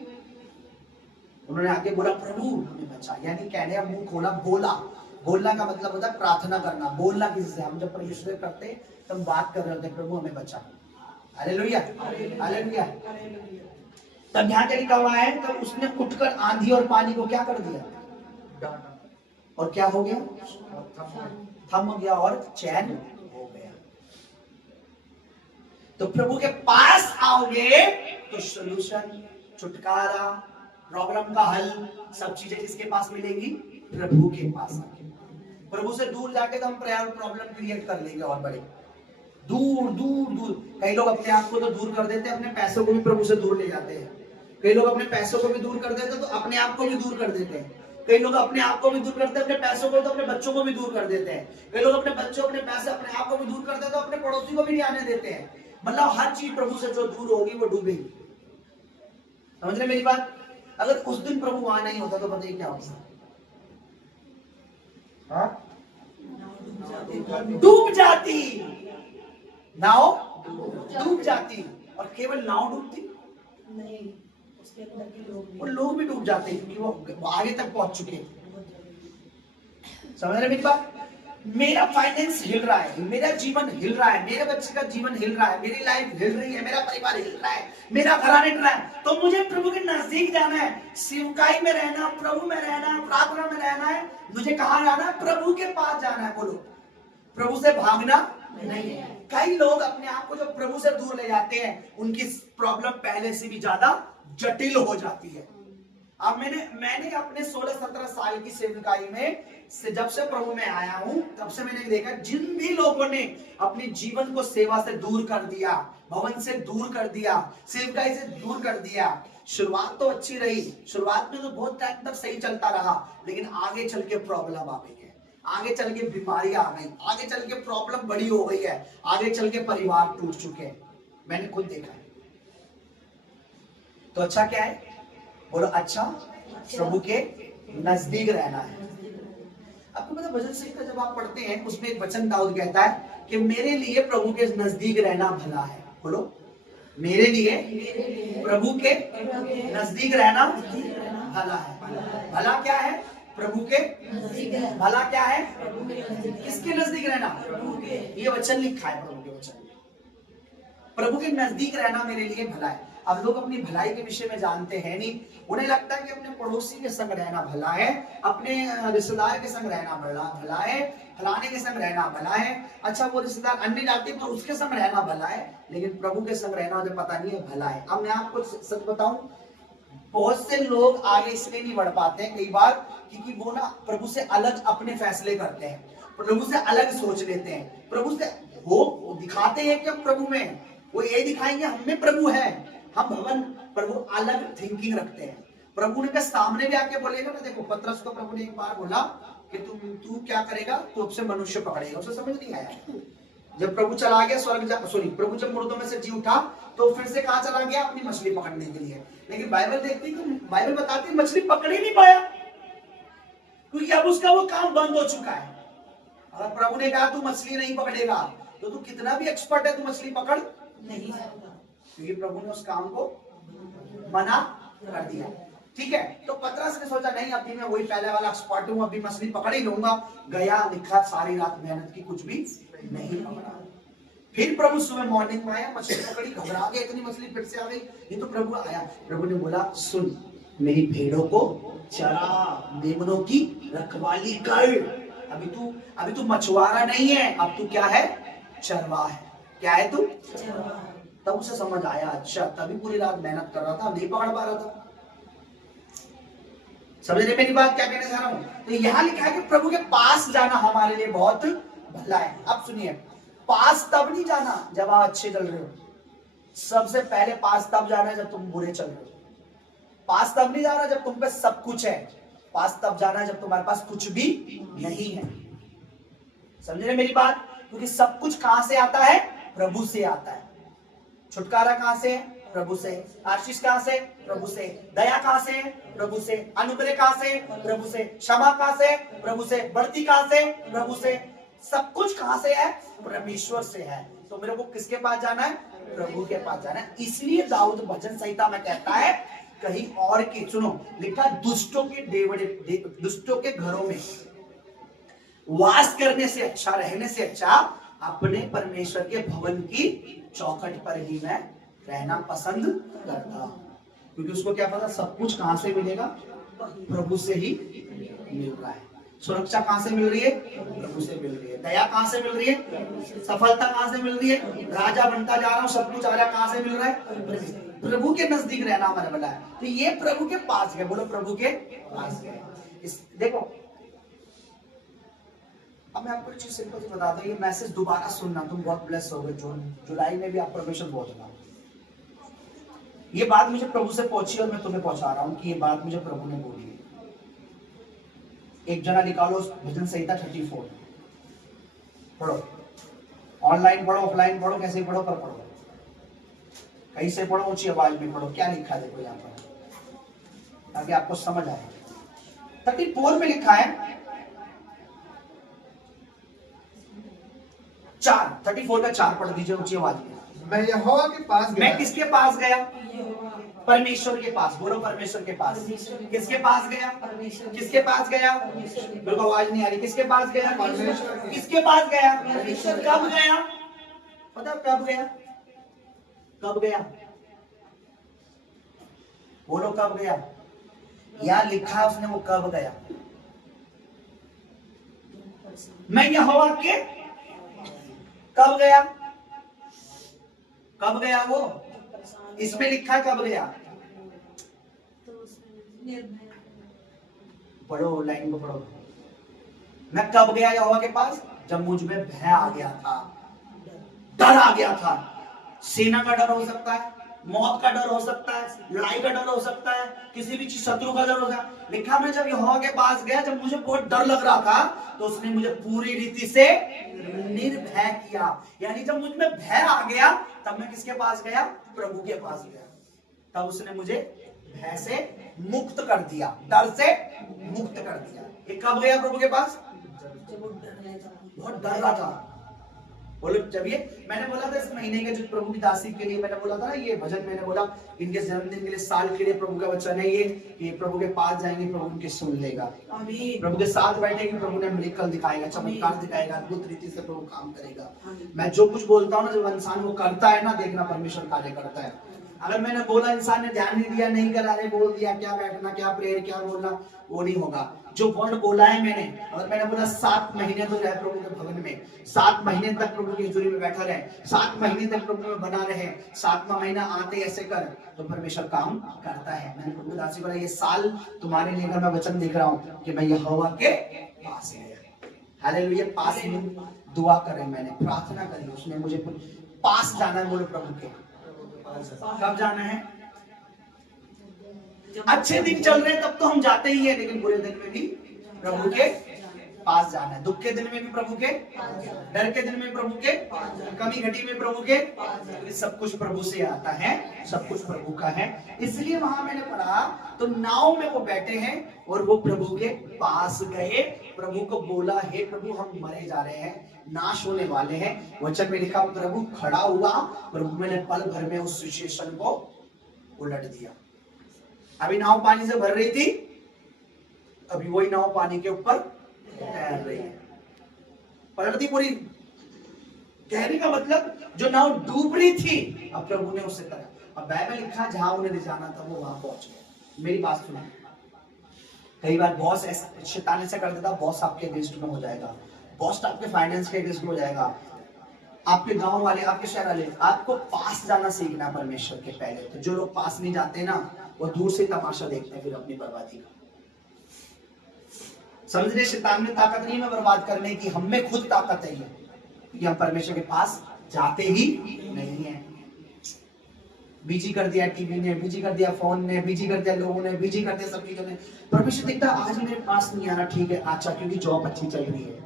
उन्होंने आके बोला प्रभु हमें बचा, यानी कहने का मुंह खोला, बोला। बोलना का मतलब होता है प्रार्थना करना, बोलना किसी से। हम जब परमेश्वर से करते हैं तो हम बात कर रहे होते हैं, प्रभु हमें बचा। Hallelujah, hallelujah. तब यहाँ क्या लिखा हुआ है? तब उसने उठकर आंधी और पानी को क्या कर दिया? और क्या हो गया? थम गया और चैन हो गया। तो प्रभु के पास आओगे तो सॉल्यूशन, छुटकारा, प्रॉब्लम का हल, सब चीजें किसके पास मिलेंगी? प्रभु के पास आके। प्रभु से दूर जाके तो हम प्रॉब्लम क्रिएट कर लेंगे और बड़े दूर दूर दूर। कई लोग अपने आप को तो दूर कर देते हैं, अपने पैसों को भी प्रभु से दूर ले जाते हैं। कई लोग अपने पैसों को भी दूर कर देते हैं तो अपने आप को भी दूर कर देते हैं। कई लोग अपने आप को भी दूर करते हैं, अपने पैसों को, तो अपने बच्चों को भी दूर कर देते हैं। कई लोग अपने बच्चों, अपने पैसे, अपने आप को भी दूर करते हैं तो अपने पड़ोसी को भी नहीं आने देते हैं। मतलब हर चीज प्रभु से जो दूर होगी वो डूबेगी। समझ रहे मेरी बात? अगर उस दिन प्रभु वहां नहीं होता तो बताइए क्या होता? डूब जाती नाव, डूब जाती। और केवल नाव डूबती नहीं, उसके अंदर के लोग वो लोग भी डूब जाते हैं, क्योंकि वो आगे तक पहुंच चुके हैं। समझ रहे मेरी बात? मेरा फाइनेंस हिल रहा है, मेरा जीवन हिल रहा है, मेरे बच्चे का जीवन हिल रहा है, मेरी लाइफ हिल रही है, मेरा परिवार हिल रहा है, मेरा घराना हिल रहा है, तो मुझे प्रभु के नजदीक जाना है, सेवकाई में रहना, प्रभु में रहना, प्रार्थना में रहना है। मुझे कहाँ जाना है? प्रभु के पास जाना है। बोलो, प्रभु से भागना नहीं है। कई लोग अपने आप को जो प्रभु से दूर ले जाते हैं, उनकी प्रॉब्लम पहले से भी ज्यादा जटिल हो जाती है। अब मैंने अपने 16-17 साल की सेवकाई में से जब से प्रभु में आया हूं, तब से मैंने देखा जिन भी लोगों ने अपने जीवन को सेवा से दूर कर दिया, भवन से दूर कर दिया, सेवकाई से दूर कर दिया, शुरुआत तो अच्छी रही, शुरुआत में तो बहुत टाइम तक सही चलता रहा, लेकिन आगे चल के प्रॉब्लम आ गई है, आगे चल के बीमारी आ गई, आगे चल के प्रॉब्लम बड़ी हो गई है, आगे चल के परिवार टूट चुके हैं। मैंने खुद देखा है। तो अच्छा क्या है? बोलो, अच्छा प्रभु के नजदीक रहना है। आपको पता भजन संहिता जब आप पढ़ते हैं उसमें एक वचन दाऊद कहता है कि मेरे लिए प्रभु के नजदीक रहना भला है। बोलो, मेरे लिए प्रभु के नजदीक रहना भला है। भला क्या है? प्रभु के भला क्या है? किसके नजदीक रहना? ये वचन लिखा है प्रभु के वचन में। प्रभु के नजदीक रहना मेरे लिए भला है। अब लोग अपनी भलाई के विषय में जानते हैं नहीं, उन्हें लगता है कि अपने पड़ोसी के संग रहना भला है, अपने रिश्तेदार के संग रहना भला है, फलाने के संग रहना भला है। अच्छा, वो रिश्तेदार अन्य जाति तो उसके संग रहना भला है, लेकिन प्रभु के संग रहना मुझे पता नहीं है भला है। अब मैं आपको सच बताऊं, बहुत से लोग आगे इसलिए नहीं बढ़ पाते हैं कई बार, क्योंकि वो ना प्रभु से अलग अपने फैसले करते हैं, प्रभु से अलग सोच लेते हैं। प्रभु से वो दिखाते हैं कि हम प्रभु में, वो ये दिखाएंगे हम में प्रभु है, हम भवन, प्रभु अलग थिंकिंग रखते हैं। प्रभु ने सामने भी आके बोलेगा ना, देखो पतरस को प्रभु ने एक बार बोला कि तू क्या करेगा? तू अब से मनुष्य पकड़ेगा। उसे समझ नहीं आया। जब प्रभु चला गया प्रभु जब मुर्दों में से जी उठा तो फिर से कहाँ चला गया? अपनी मछली पकड़ने के लिए। लेकिन बाइबल देखती तो बाइबल बताती मछली पकड़ ही नहीं पाया, क्योंकि अब उसका वो काम बंद हो चुका है। अगर प्रभु ने कहा तू मछली नहीं पकड़ेगा तो तू कितना भी एक्सपर्ट है, तू मछली पकड़ नहीं सकता, क्योंकि प्रभु ने उस काम को मना कर दिया। ठीक है, तो पतरस ने सोचा नहीं अभी मैं वही पहले वाला एक्सपर्ट हूं, अभी मछली पकड़ ही लूंगा। गया, लिखा सारी रात मेहनत की, कुछ भी नहीं पकड़ा। फिर प्रभु सुबह मॉर्निंग में आया, मछली पकड़ी, घबरा गया, इतनी मछली फिर से आ गई। ये तो प्रभु आया, प्रभु ने बोला सुन, मेरी भेड़ों को चरा, मेमनों की रखवाली कर। अभी तू मछुआरा नहीं है, अब तू क्या है? चरवा है। क्या है तू? तब उसे समझ आया, अच्छा तभी पूरी रात मेहनत कर रहा था, नहीं पकड़ पा रहा था। समझ रहे मेरी बात क्या कहने जा रहा हूं? तो यहां लिखा है कि प्रभु के पास जाना हमारे लिए बहुत भला है। अब सुनिए, पास तब नहीं जाना जब आप अच्छे चल रहे हो। सबसे पहले पास तब जाना है जब तुम बुरे चल रहे हो। पास तब नहीं जाना जब तुम पे सब कुछ है। पास तब जाना है जब तुम्हारे पास कुछ भी नहीं है। समझ रहे मेरी बात? क्योंकि सब कुछ कहां से आता है? प्रभु से आता है। छुटकारा कहां से? प्रभु से। आशीष कहां से? प्रभु से। दया कहां से? प्रभु से। अनुग्रह कहां से? प्रभु से। क्षमा कहां से? प्रभु से। बढ़ती कहां से? प्रभु से। सब कुछ कहां से है? परमेश्वर से है। तो मेरे को किसके पास जाना है? प्रभु के पास जाना है। इसलिए दाऊद भजन संहिता में कहता है कहीं और की, सुनो, लिखा दुष्टों के घरों में वास करने से अच्छा, रहने से अच्छा अपने परमेश्वर के भवन की चौखट पर ही मैं रहना पसंद करता हूं। क्योंकि उसको क्या पता सब कुछ कहां से मिलेगा? प्रभु से ही मिल रहा है। सुरक्षा कहां से मिल रही है? प्रभु से मिल रही है। दया कहां से मिल रही है? सफलता कहां से मिल रही है? राजा बनता जा रहा हूं, सब कुछ आ रहा है, कहां से मिल रहा है? प्रभु के नजदीक रहना हमारे बना है। तो ये प्रभु के पास गए, बोलो प्रभु के पास गए। देखो अब मैं आपको एक चीज सिंपल सी बताता हूँ, ये मैसेज दोबारा सुनना, तुम बहुत ब्लेस हो गए। जुलाई में भी आप परमेश्वर पहुंचना। ये बात मुझे प्रभु से पहुंची और मैं तुम्हें पहुंचा रहा हूं कि ये बात मुझे प्रभु ने बोली है। एक जना निकालो भजन संहिता 34, पढ़ो, ऑनलाइन पढ़ो, ऑफलाइन पढ़ो, कैसे पढ़ो, पर पढ़ो, कहीं से पढ़ो, ऊंची आवाज में पढ़ो। क्या लिखा है देखो यहाँ पर, ताकि आपको समझ आए। 34 में लिखा है 34 का 4 पढ़ दीजिए ऊंची आवाज में। मैं यहोवा के पास गया। मैं किसके पास गया? परमेश्वर के पास। बोलो परमेश्वर के पास। किसके पास गया? किसके पास गया? बिल्कुल आवाज नहीं आ रही। किसके पास गया? परमेश्वर। किसके पास गया? कब गया? पता कब गया? कब गया? बोलो कब गया? यहां लिखा उसने, वो कब गया? मैं यहोवा के कब गया? कब गया वो? इसमें लिखा कब गया? पढ़ो, लाइन को पढ़ो। मैं कब गया यहोवा के पास? जब मुझ में भय आ गया था, डर आ गया था। सेना का डर हो सकता है, मौत का डर हो सकता है, लड़ाई का डर हो सकता है, किसी भी चीज शत्रु का डर हो सकता है। लिखा मैं जब यहोवा के पास गया, जब मुझे बहुत डर लग रहा था, तो उसने मुझे पूरी रीति से निर्भय किया। यानी जब मुझ में भय आ गया, तब मैं किसके पास गया? प्रभु के पास गया। तब उसने मुझे भय से मुक्त कर दिया, डर से मुक्त कर दिया। ये कब गया प्रभु के पास? बहुत डर रहा था। बोलो जब ये मैंने बोला था इस महीने के जो प्रभु की दासी के लिए मैंने बोला था ना, ये भजन मैंने बोला इनके जन्मदिन के लिए, साल के लिए प्रभु का वचन है ये प्रभु के पास जाएंगे, प्रभु उनके सुन लेगा, प्रभु के साथ बैठेंगे, प्रभु ने मिरेकल दिखाएगा, चमत्कार दिखाएगा, अद्भुत रीति से प्रभु काम करेगा। मैं जो कुछ बोलता हूँ ना, जब इंसान वो करता है ना, देखना परमेश्वर कार्य करता है। अगर मैंने बोला इंसान ने ध्यान नहीं दिया, नहीं करा, बोल दिया क्या बैठना, क्या प्रेयर, क्या बोलना, वो नहीं होगा। जो वर्ड बोला है मैंने, अगर मैंने बोला 7 महीने तो रहे प्रभु के भवन में, 7 महीने तक प्रभु की हजूरी में बैठा रहे, 7 महीने तक प्रभु में बना रहे, 7वां महीना आते ऐसे कर, तो परमेश्वर काम करता है। मैंने प्रभु दासी बोला ये साल तुम्हारे लिए मैं वचन देख रहा हूँ कि मैं यहोवा के पास गया। हालेलुया। पास में दुआ करें, मैंने प्रार्थना करी, उसने मुझे पास जाना है। बोलो प्रभु के कब जाना है? अच्छे दिन चल रहे तब तो हम जाते ही हैं, लेकिन बुरे दिन में भी प्रभु के पास जाना है। दुख के दिन में भी प्रभु के, डर के दिन में प्रभु के, कमी घटी में प्रभु के, सब कुछ प्रभु से आता है, सब कुछ प्रभु का है। इसलिए वहां मैंने पढ़ा तो नाव में वो बैठे हैं और वो प्रभु के पास गए, प्रभु को बोला हे प्रभु हम मरे जा रहे हैं, नाश होने वाले हैं। वचन में लिखा प्रभु खड़ा हुआ, प्रभु ने पल भर में उस सिचुएशन को उलट दिया। अभी नाव पानी से भर रही थी, अभी वही नाव पानी के ऊपर तैर रही है, पलटती पूरी। कहने का मतलब जो नाव डूब रही थी, अब प्रभु ने उससे करा। अब बाइबल लिखा जहां उन्हें ले जाना था वो वहां पहुंच गए। मेरी बात सुनो, कई बार बॉस ऐसा, शैतान ऐसा कर देता, बॉस आपके अगेंस्ट में हो जाएगा, बॉस आपके फाइनेंस के अगेंस्ट में हो जाएगा, आपके गांव वाले, आपके शहर वाले। आपको पास जाना सीखना परमेश्वर के पहले। तो जो लोग पास नहीं जाते ना, वो दूर से तमाशा देखते हैं फिर अपनी बर्बादी का। समझ रहे, शैतान में ताकत नहीं है बर्बाद करने की, हम में खुद ताकत है कि हम परमेश्वर के पास जाते ही नहीं है। बिजी कर दिया टीवी ने, बिजी कर दिया फोन ने, बिजी कर दिया लोगों ने, बिजी कर दिया सब चीजों ने। परमेश्वर देखता आज मेरे पास नहीं आ रहा, ठीक है, अच्छा, क्योंकि जॉब अच्छी चल रही है,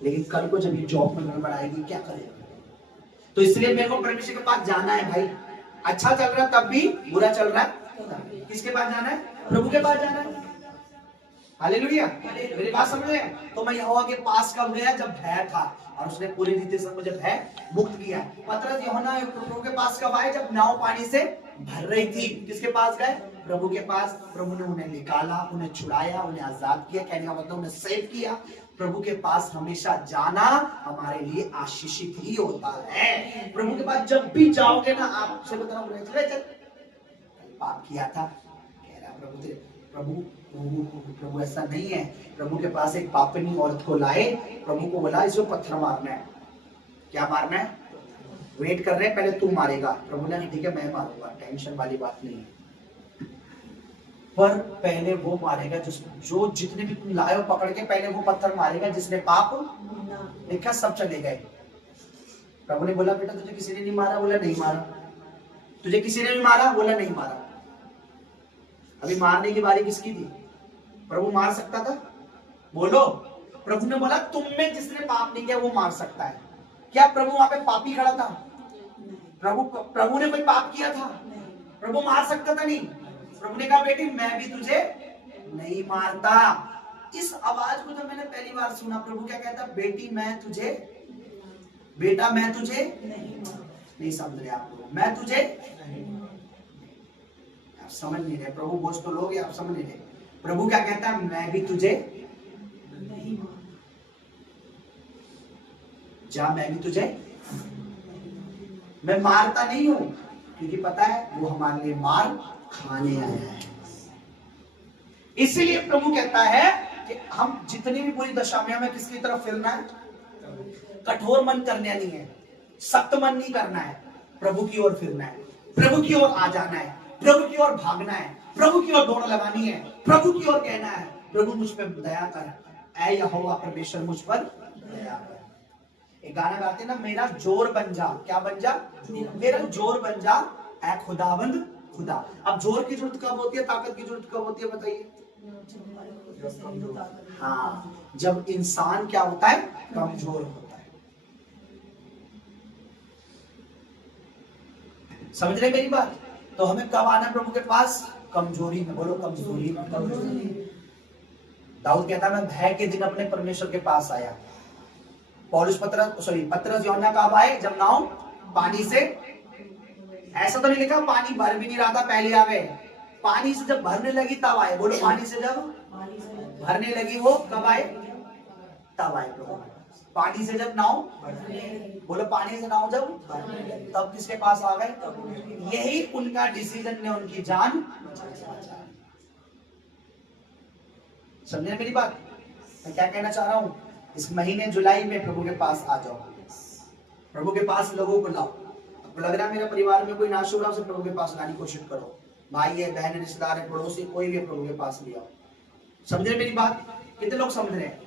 लेकिन कल को जब ये जॉब में गड़बड़ आएगी क्या करेगा? तो इसलिए मेरे को परमेश्वर के पास जाना है भाई। अच्छा चल रहा है तब भी, बुरा चल रहा है, किसके पास जाना है? प्रभु के पास जाना है। हालेलुया, मेरी बात समझ रहे हैं? तो मैं यहोवा के पास कब गया? जब भय था, और उसने पूरी रीति से मुझे भय मुक्त किया। पतरस यूहन्ना प्रभु के पास कब आए? जब नाव पानी से भर रही थी। किसके पास गए? प्रभु के पास। प्रभु ने उन्हें निकाला, उन्हें छुड़ाया, उन्हें आजाद किया। कहने का मतलब उन्हें सेव किया। प्रभु के पास हमेशा जाना हमारे लिए आशीषित ही होता है। प्रभु के पास जब भी जाओगे ना, आपसे बता रहा हूं, पाप किया था, कह रहा प्रभु तेरे, प्रभु ऐसा नहीं है। प्रभु के पास एक पापिनी औरत को लाए, प्रभु को बोला इसको पत्थर मारना है। क्या मारना है? वेट कर रहे हैं, पहले तू मारेगा। प्रभु ने ठीक है मैं मारूंगा, टेंशन वाली बात नहीं है, पर पहले वो मारेगा जो जितने भी तुम लाए हो पकड़ के, पहले वो पत्थर मारेगा जिसने पाप देखा। सब चले गए। प्रभु ने बोला बेटा तुझे किसी ने नहीं मारा? बोला नहीं मारा। तुझे किसी ने भी मारा? बोला नहीं मारा। अभी मारने की बारी किसकी थी? प्रभु मार सकता था? बोलो। प्रभु ने बोला तुम में जिसने पाप नहीं किया वो मार सकता है। क्या प्रभु वहां पे पापी खड़ा था? प्रभु ने कोई पाप किया था? प्रभु मार सकता था? नहीं। प्रभु ने कहा बेटी मैं भी तुझे नहीं मारता। इस आवाज को जब मैंने पहली बार सुना, प्रभु क्या कहता? बेटी मैं तुझे, बेटा मैं तुझे नहीं समझ रहे आप लोग, मैं तुझे आप समझ नहीं रहे। प्रभु बोझ तो लोग आप समझ नहीं रहे। प्रभु क्या कहता है? मैं भी तुझे नहीं, जा मैं भी तुझे, मैं मारता नहीं हूं, क्योंकि पता है वो हमारे लिए मार खाने आया है। इसीलिए प्रभु कहता है कि हम जितनी भी बुरी दशा में, हमें किसकी तरफ फिरना है? कठोर मन करना नहीं है, सख्त मन नहीं करना है, प्रभु की ओर फिरना है, प्रभु की ओर आ जाना है, प्रभु की ओर भागना है, प्रभु की ओर दौड़ लगानी है, प्रभु की ओर कहना है प्रभु मुझ पर दया कर, ऐ यहोवा परमेश्वर मुझ पर दया कर। एक गाना गाते ना, मेरा जोर बन जा। क्या बन जा? मेरा जोर बन जा ऐ खुदावंद खुदा। अब जोर की जरूरत कब होती है? ताकत की जरूरत कब होती है? बताइए। हाँ, जब इंसान क्या होता है? कमजोर होता है। समझ रहे मेरी बात? तो हमें कब आना प्रभु के पास? कमजोरी में। बोलो कमजोरी में। दाऊद कहता है मैं भय के दिन अपने परमेश्वर के पास आया। पतरस यूहन्ना कब आए? जब नाव पानी से, ऐसा तो नहीं लिखा पानी भर भी नहीं रहा था पहले आ गए, पानी से जब भरने लगी तब आए। बोलो पानी से जब भरने लगी वो कब आए? तब आए प्रभु। पानी से जब नाव, बोलो पानी से नाव जब, तब किसके पास आ गए? यही उनका डिसीजन ने उनकी जान बचाई। समझे मेरी बात? मैं क्या कहना चाह रहा हूं? इस महीने जुलाई में प्रभु के पास आ जाओ, प्रभु के पास लोगों को लाओ। आपको लग रहा है मेरे परिवार में कोई नाश हो रहा है, उसे प्रभु के पास लाने की कोशिश करो। भाई है, बहन है, रिश्तेदार है, पड़ोसी, कोई भी प्रभु के पास ले आओ। समझ रहे मेरी बात? कितने लोग समझ रहे हैं?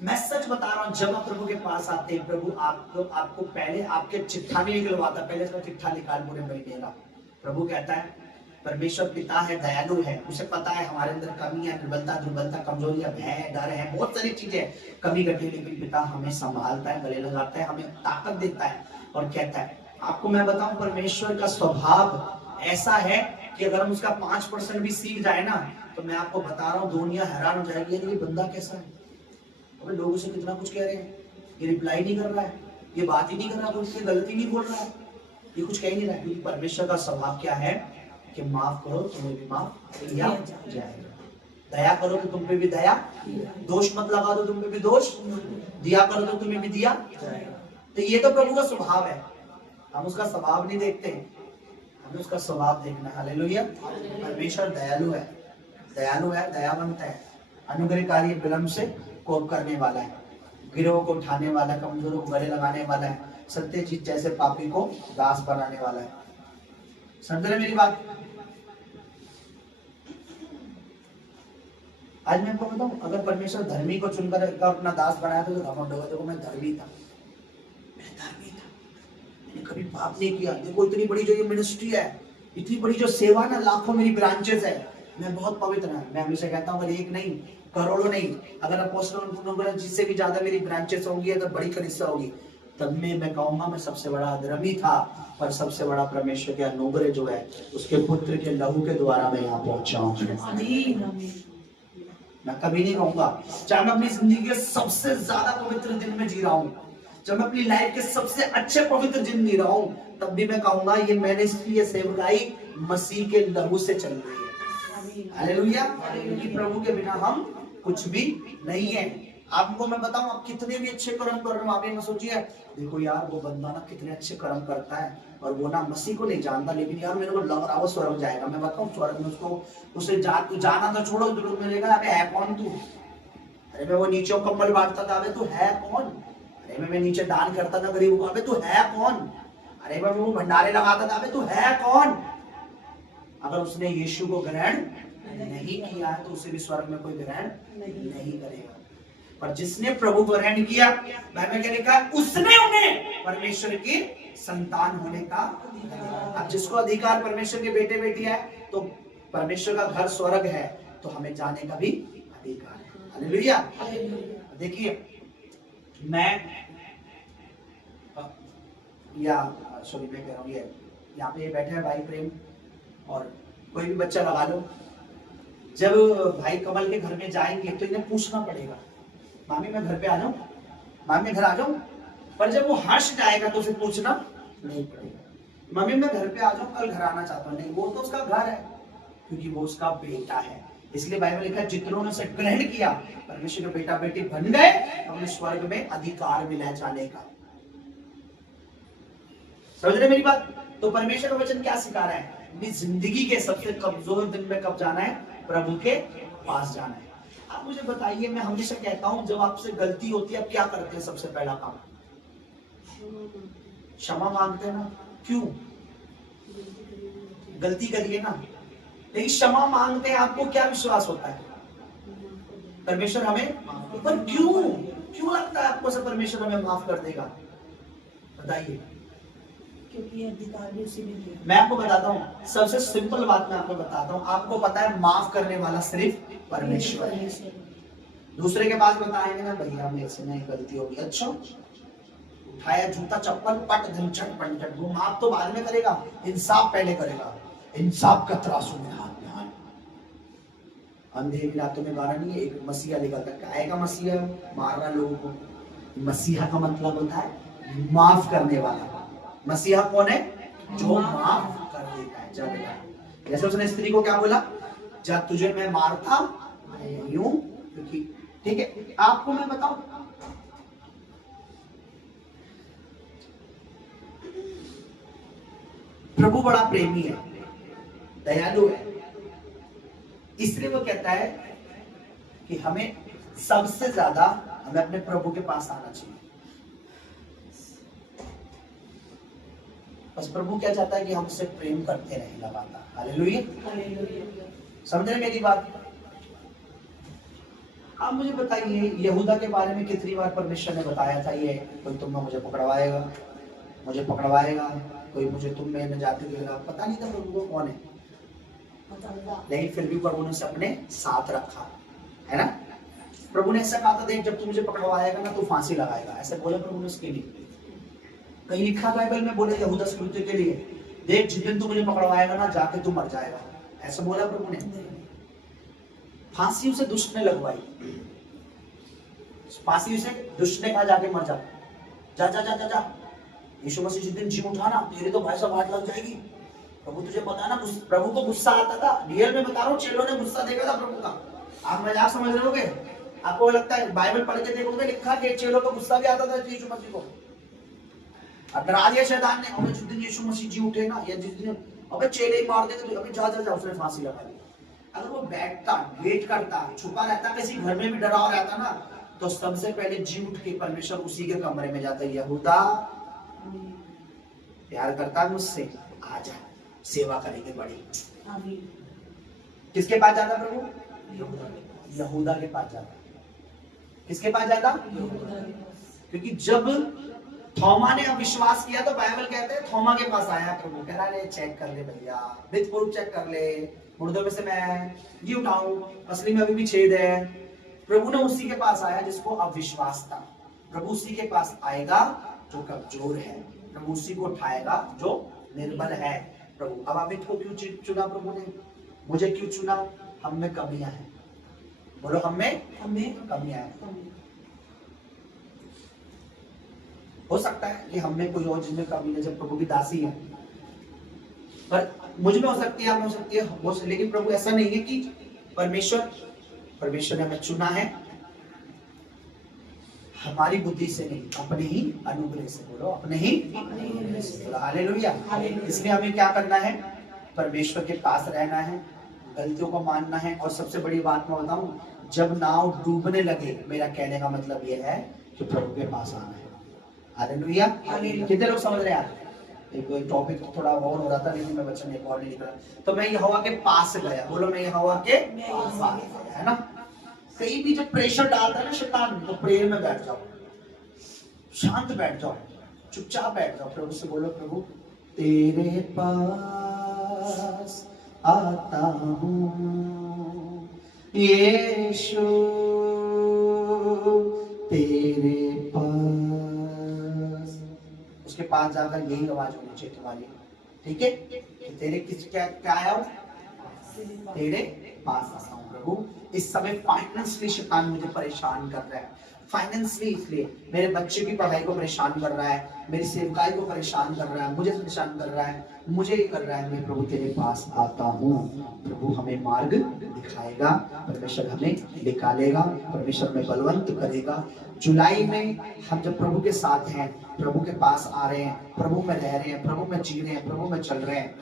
मैं सच बता रहा हूं, जब आप प्रभु के पास आते हैं, प्रभु आपको पहले आपके चिट्ठा नहीं निकलवाता, पहले इसका चिट्ठा निकाल पूरे महीने का। प्रभु कहता है परमेश्वर पिता है, दयालु है, उसे पता है हमारे अंदर कमी है, दुर्बलता, कमजोरियां, भय, डर है, बहुत सारी चीजें कमी घटी, लेकिन पिता हमें संभालता है, गले लगाता है, हमें ताकत देता है और कहता है। आपको मैं बताऊं, परमेश्वर का स्वभाव ऐसा है कि अगर हम उसका 5% भी सीख जाए ना, तो मैं आपको बता रहा हूँ दुनिया हैरान हो जाएगी, ये बंदा कैसा है। अबे लोगों से कितना कुछ कह रहे हैं, ये रिप्लाई नहीं कर रहा है, ये बात ही नहीं कर रहा, कोई गलती नहीं बोल रहा है, ये कुछ कह नहीं रहा है। क्योंकि परमेश्वर का स्वभाव क्या है? कि माफ करो तुम्हें भी माफ किया जाएगा, दया करो तो तुम पे भी दया, दोष मत लगा दो तुम पे भी दोष, दिया करो तो तुम्हें भी दिया जाएगा। तो ये तो प्रभु का स्वभाव है, हम उसका स्वभाव नहीं देखते, हमें उसका स्वभाव देखना है। हालेलुया। परमेश्वर दयालु है, दयालु है, दयावंत है, अनुग्रहकारी, विलंब से कोप करने वाला है, गिरोह को उठाने वाला, कमजोरों को गले लगाने वाला है, सत्य चीज जैसे पापी को दास बनाने वाला है। समझ रहे मेरी बात? आज मैं आपको बताऊं, अगर परमेश्वर धर्मी को चुनकर अपना दास बनाया था तो घमंड होगा, देखो मैं धर्मी था, मैंने कभी पाप नहीं किया, देखो इतनी बड़ी जो ये मिनिस्ट्री है, इतनी बड़ी जो सेवा ना, लाखों मेरी ब्रांचेस है, मैं बहुत पवित्र हूं। मैं हमेशा कहता हूं अगर एक नहीं, करोड़ों नहीं, अगर अपोस्टल जिससे भी ज्यादा मेरी ब्रांचेस होंगी, अगर बड़ी कलीसिया होगी, तब में मैं कहूंगा मैं सबसे बड़ा अधर्मी था, पर सबसे बड़ा परमेश्वर के अनुग्रह जो है उसके पुत्र के लहू के द्वारा मैं यहाँ पहुंचा हूँ। मैं कभी नहीं कहूंगा, चाहे मैं अपनी जिंदगी के सबसे ज्यादा पवित्र दिन में जी रहा हूँ, जब मैं अपनी लाइफ के सबसे अच्छे पवित्र दिन जी रहा हूँ, तब भी मैं कहूंगा ये मिनिस्ट्री, ये सेवकाई मसीह के लहू से चल रही है। हालेलुया। क्योंकि प्रभु के बिना हम कुछ भी नहीं है। आपको मैं बताऊं, आप कितने भी अच्छे कर्म कर रहे हो, आप ये ना सोचिए देखो यार वो बंदा ना कितने अच्छे कर्म करता है और वो ना मसीह को नहीं जानता, लेकिन यार मेरे को लग रहा है वो स्वर्ग जाएगा। मैं बताऊं स्वर्ग में उसको उसे तू जाना तो छोड़ो, जरूर मिलेगा, अबे है कौन तू? अरे मैं वो नीचे कम्बल बांटता था, अबे तू है कौन? अरे मैं नीचे दान करता था गरीबों को, अबे तू है कौन? अरे मैं वो भंडारे लगाता था, अबे तू है कौन? अगर उसने यीशु को ग्रहण नहीं किया है तो उसे भी स्वर्ग में कोई ग्रहण नहीं करेगा। पर जिसने प्रभु को ग्रहण किया, बाइबल में क्या लिखा है? उसने उन्हें परमेश्वर की संतान होने का। अब जिसको अधिकार परमेश्वर के बेटे बेटी है, तो परमेश्वर का घर स्वर्ग है, तो हमें जाने का भी अधिकार है। हालेलुया। देखिए मैं कह रहा हूँ, ये यहाँ पे बैठे हैं भाई प्रेम, और कोई भी बच्चा लगा लो, जब भाई कमल के घर में जाएंगे तो इन्हें पूछना पड़ेगा, मामी मैं घर पे आ जाऊं, मामी मैं घर आ जाऊं। पर जब वो हर्ष जाएगा तो उसे पूछना नहीं पड़ेगा, मम्मी मैं घर पे आ जाऊं, कल घर आना चाहता हूं। नहीं, वो तो उसका घर है, क्योंकि वो उसका बेटा है। इसलिए बाइबल लिखा है जितनों ने उसे ग्रहण किया, परमेश्वर के बेटा बेटी बन गए, हमें स्वर्ग में अधिकार मिला जाने का। समझ रहे मेरी बात? तो परमेश्वर का वचन क्या सिखा रहा है? अपनी जिंदगी के सबसे कमजोर दिन में कब जाना है? प्रभु के पास जाना है। आप मुझे बताइए, मैं हमेशा कहता हूं जब आपसे गलती होती है आप क्या करते हैं? सबसे पहला काम क्षमा मांगते हैं ना। क्यों? गलती करिए ना, लेकिन क्षमा मांगते हैं, आपको क्या विश्वास होता है? परमेश्वर हमें, पर क्यों लगता है आपको सब परमेश्वर हमें माफ कर देगा? बताइए। क्योंकि अधिकार भी उसी ने दिया। मैं आपको बताता हूँ, सबसे सिंपल बात मैं आपको बताता हूँ, आपको पता है माफ करने वाला सिर्फ परमेश्वर है। दूसरे के पास बताएंगे ना, भैया मेरे से नहीं गलती होगी, अच्छा उठाया जूता चप्पल पट धनचट पंचट, वो माफ तो बाद में करेगा, इंसाफ पहले करेगा। इंसाफ का तराजू में हाथ में हाथ। अंधेरी रातों में गाना नहीं है, एक मसीहा लिखा था, काय का मसीहा मार रहा लोगों को। मसीहा का मतलब होता है माफ करने वाला। मसीहा कौन है? जो माफ कर देता है। जा बेटा, जैसे उसने स्त्री को क्या बोला, जब तुझे मैं मारता यूं, क्योंकि ठीक है। आपको मैं बताऊं, प्रभु बड़ा प्रेमी है, दयालु है, इसलिए वो कहता है कि हमें सबसे ज्यादा हमें अपने प्रभु के पास आना चाहिए। बस प्रभु क्या चाहता है कि हम उससे प्रेम करते रहें लगातार। हालेलुया। समझ रहे मेरी बात? आप मुझे बताइए, यहूदा के बारे में कितनी बार परमेश्वर ने बताया था, ये कोई तुम मुझे पकड़वाएगा, मुझे पकड़वाएगा, कोई मुझे तुम में न जाते देगा। पता नहीं था प्रभु को कौन है, लेकिन फिर भी प्रभु ने उसे अपने साथ रखा, है ना। प्रभु ने ऐसा कहा था, देख जब तू मुझे पकड़वाएगा ना तो फांसी लगाएगा, ऐसे बोला प्रभु ने उसके लिए। कहीं लिखा बाइबल में बोले यहूदा स्कृत्य के लिए, देख जिस दिन तू मुझे पकड़वाएगा ना जाके तू मर जाएगा, ऐसा बोला प्रभु ने। फांसी उसे दुष्ट ने लगवाई, फांसी उसे दुष्ट ने कहा जाके मर जा, जा जा जा जा जा। यीशु मसीह जिस दिन जी उठा ना, तेरे तो भाई साहब हाथ लग जाएगी, प्रभु तुझे पता ना, प्रभु को गुस्सा आता था, रियल में बता रहा हूँ, चेलों ने गुस्सा देखा था प्रभु का। आप मजाक समझ रहे होगे? आपको लगता है बाइबल पढ़ के देखोगे लिखा कि चेलों को गुस्सा भी आता था यीशु मसीह को। अब डरा दिया शैतान ने, अबे जिस दिन यीशु मसीह जी उठे ना, या जिस दिन अबे चेले ही मार देंगे तो अबे जा उसने फांसी लगा दी। अगर वो बैठता, वेट करता, छुपा रहता, किसी घर में भी डरा हुआ रहता ना, तो सबसे पहले जी उठ के परमेश्वर उसी के कमरे में जाता, यहूदा प्यार करता मुझसे, आजा सेवा करेंगे बड़ी। किसके पास जाता प्रभु? यहूदा के पास जाता। किसके पास जाता? क्योंकि जब थोमा ने अविश्वास किया तो बाइबल कहते हैं थोमा के पास आया प्रभु, कह रहा है चेक कर ले भैया, विद प्रूफ चेक कर ले, मुर्दों में से मैं जी उठाऊं, असली में अभी भी छेद है। प्रभु ने उसी के पास आया जिसको अविश्वास था। प्रभु उसी के पास आएगा जो कमजोर है, प्रभु उसी को उठाएगा जो निर्बल है। प्रभु अब अमित को क्यों चुना प्रभु ने? मुझे क्यों चुना? हम में कमियां हैं। बोलो हम में कमियां हैं। हो सकता है कि हम में कोई और जिसमें कमी है, जब प्रभु की दासी है, पर मुझ में हो सकती है, आप में हो सकती है, लेकिन प्रभु ऐसा नहीं है कि परमेश्वर ने हमें चुना है हमारी बुद्धि से नहीं, अपने ही अनुग्रह से। बोलो अपने ही हालेलुया। इसलिए हमें क्या करना है? परमेश्वर के पास रहना है, गलतियों को मानना है। और सबसे बड़ी बात मैं बताऊं, जब नाव डूबने लगे, मेरा कहने का मतलब यह है कि प्रभु के पास आना है। हालेलुया। कितने लोग समझ रहे हैं? एक टॉपिक थोड़ा और हो रहा था, लेकिन मैं बच्चा एक और नहीं निकला। तो मैं यहोवा के पास गया। बोलो मैं यहोवा के पास गया, है ना। कहीं भी जब प्रेशर डालता है ना शैतान, तो प्रेयर में बैठ जाओ, शांत बैठ जाओ, चुपचाप बैठ जाओ। प्रभु से बोलो, प्रभु तेरे पास आता हूँ यीशु, तेरे पास। उसके पास जाकर यही आवाज होनी चाहिए तुम्हारी, ठीक है? तेरे क्या आया हो? तेरे पास आता हूँ प्रभु। इस समय फाइनेंशियली शैतान मुझे परेशान कर रहा है, फाइनेंशियली, इसलिए मेरे बच्चे की पढ़ाई को परेशान कर रहा है, मेरी सेवकाई को परेशान कर रहा है, मुझे परेशान कर रहा है, मुझे ये कर रहा है। मैं प्रभु तेरे पास आता हूँ। प्रभु हमें मार्ग दिखाएगा, परमेश्वर हमें निकालेगा, परमेश्वर में बलवंत करेगा। जुलाई में हम जब प्रभु के साथ हैं, प्रभु के पास आ रहे हैं, प्रभु में रह रहे हैं, प्रभु में जी रहे हैं, प्रभु में चल रहे हैं,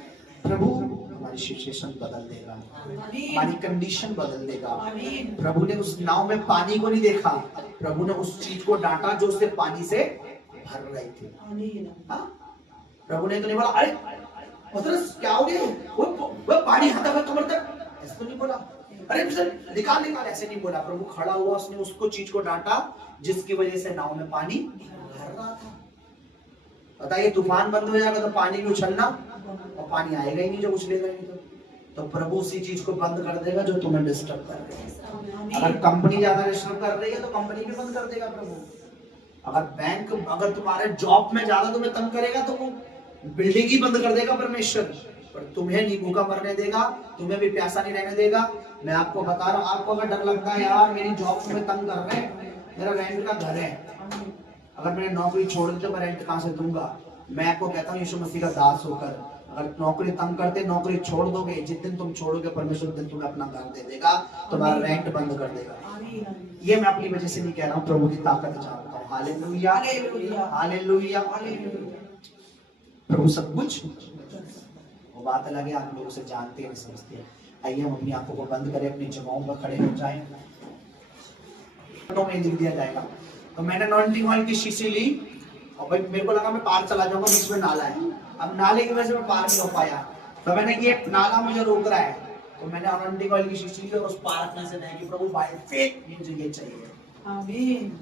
प्रभु हमारी सिचुएशन बदल देगा, हमारी कंडीशन बदल देगा। प्रभु ने उस नाव में पानी को नहीं देखा, प्रभु ने उस चीज को डांटा जो उससे पानी से भर रही थी। प्रभु ने तो नहीं बोला अरे पतरस क्या हो गया, वो पानी आता है कमर तक, ऐसा तो नहीं बोला। अरे निकाल, ऐसे नहीं बोला। प्रभु खड़ा हुआ, उसने उसको चीज को डांटा जिसकी वजह से नाव में पानी भर रहा था। बताइए, तूफान बंद हो जाएगा तो पानी भी उछलना, और पानी आएगा ही नहीं जब उछलेगा नहीं तो प्रभु उसी चीज को बंद कर देगा जो तुम्हें डिस्टर्ब कर रही है। अगर कंपनी ज्यादा डिस्टर्ब कर रही है तो कंपनी भी बंद कर देगा प्रभु। अगर बैंक, अगर तुम्हारे जॉब में ज्यादा तुम्हें तंग करेगा तो वो बिल्डिंग ही बंद कर देगा परमेश्वर। पर तुम्हें नहीं भूखा मरने देगा, तुम्हें भी प्यासा नहीं रहने देगा। मैं आपको बता रहा हूँ, आपको अगर डर लगता है यार मेरी जॉब तुम्हें तंग कर रहे हैं, मेरा रेंट का घर है, अगर मैंने नौकरी छोड़ दी तो मैं रेंट कहाँ से दूंगा? मैं आपको कहता हूँ यीशु मसीह का दास होकर, अगर नौकरी तंग करते, नौकरी छोड़ दोगे, जिस दिन तुम छोड़ोगे परमेश्वर दिन तुम्हें अपना घर दे देगा, तुम्हारा रेंट बंद कर देगा। ये मैं अपनी वजह से नहीं कह रहा हूँ, प्रभु की ताकत जानता हूँ। हालेलुया, हालेलुया, प्रभु सब कुछ। वो बात अलग है, आप लोग उसे जानते हैं, समझते हैं। आइए हम अपनी आंखों को बंद करें, अपनी जगहों पर खड़े हो जाएं। तो में लिख दिया जाएगा। तो मैंने अनॉइंटिंग ऑयल की शीशी ली और भाई मेरे को लगा मैं पार चला जाऊंगा, बीच में नाला है। अब नाले की वजह से मैं पार नहीं हो पाया, तो मैंने ये नाला मुझे रोक रहा है, तो मैंने अनॉइंटिंग ऑयल की शीशी ली और उस पार अपने से नहीं कि प्रभु बाय फेथ मुझे ये चाहिए। आमीन।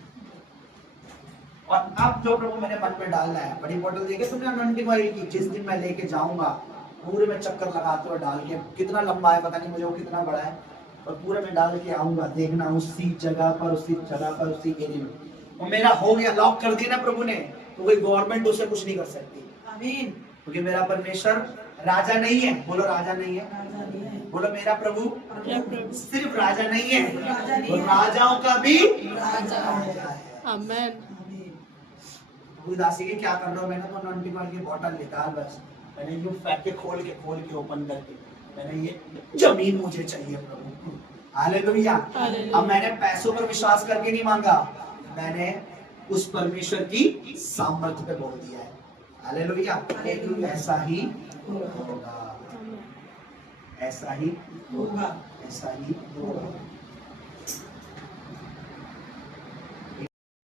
और अब जो प्रभु मेरे मन में डालना है, बड़ी बोतल देके तुमने अनॉइंटिंग ऑयल की, जिस दिन मैं लेके जाऊंगा पूरे में चक्कर लगाते हुए डाल के, कितना लंबा है पता नहीं मुझे, वो कितना बड़ा है, और पूरे में डाल के आऊंगा, देखना उसी जगह पर, उसी एरिया में। और मेरा हो गया, लॉक कर दिया ना प्रभु ने, तो कोई गवर्नमेंट उसे कुछ नहीं कर सकती। आमीन। क्योंकि मेरा परमेश्वर राजा नहीं है। बोलो राजा नहीं है। बोलो मेरा प्रभु सिर्फ राजा नहीं है, वो राजाओं का भी राजा है। आमीन। दासी के क्या कर रहा हूँ मैंने, तो अनॉइंटिंग ऑयल की बोतल निकाल, बस मैंने यूं फेंक के खोल के ओपन करके, मैंने ये जमीन मुझे चाहिए प्रभु। हालेलुया। अब मैंने पैसों पर विश्वास करके नहीं मांगा, मैंने उस परमेश्वर की सामर्थ्य पे बोल दिया है। हालेलुया। ऐसा ही होगा, ऐसा ही होगा, ऐसा ही होगा।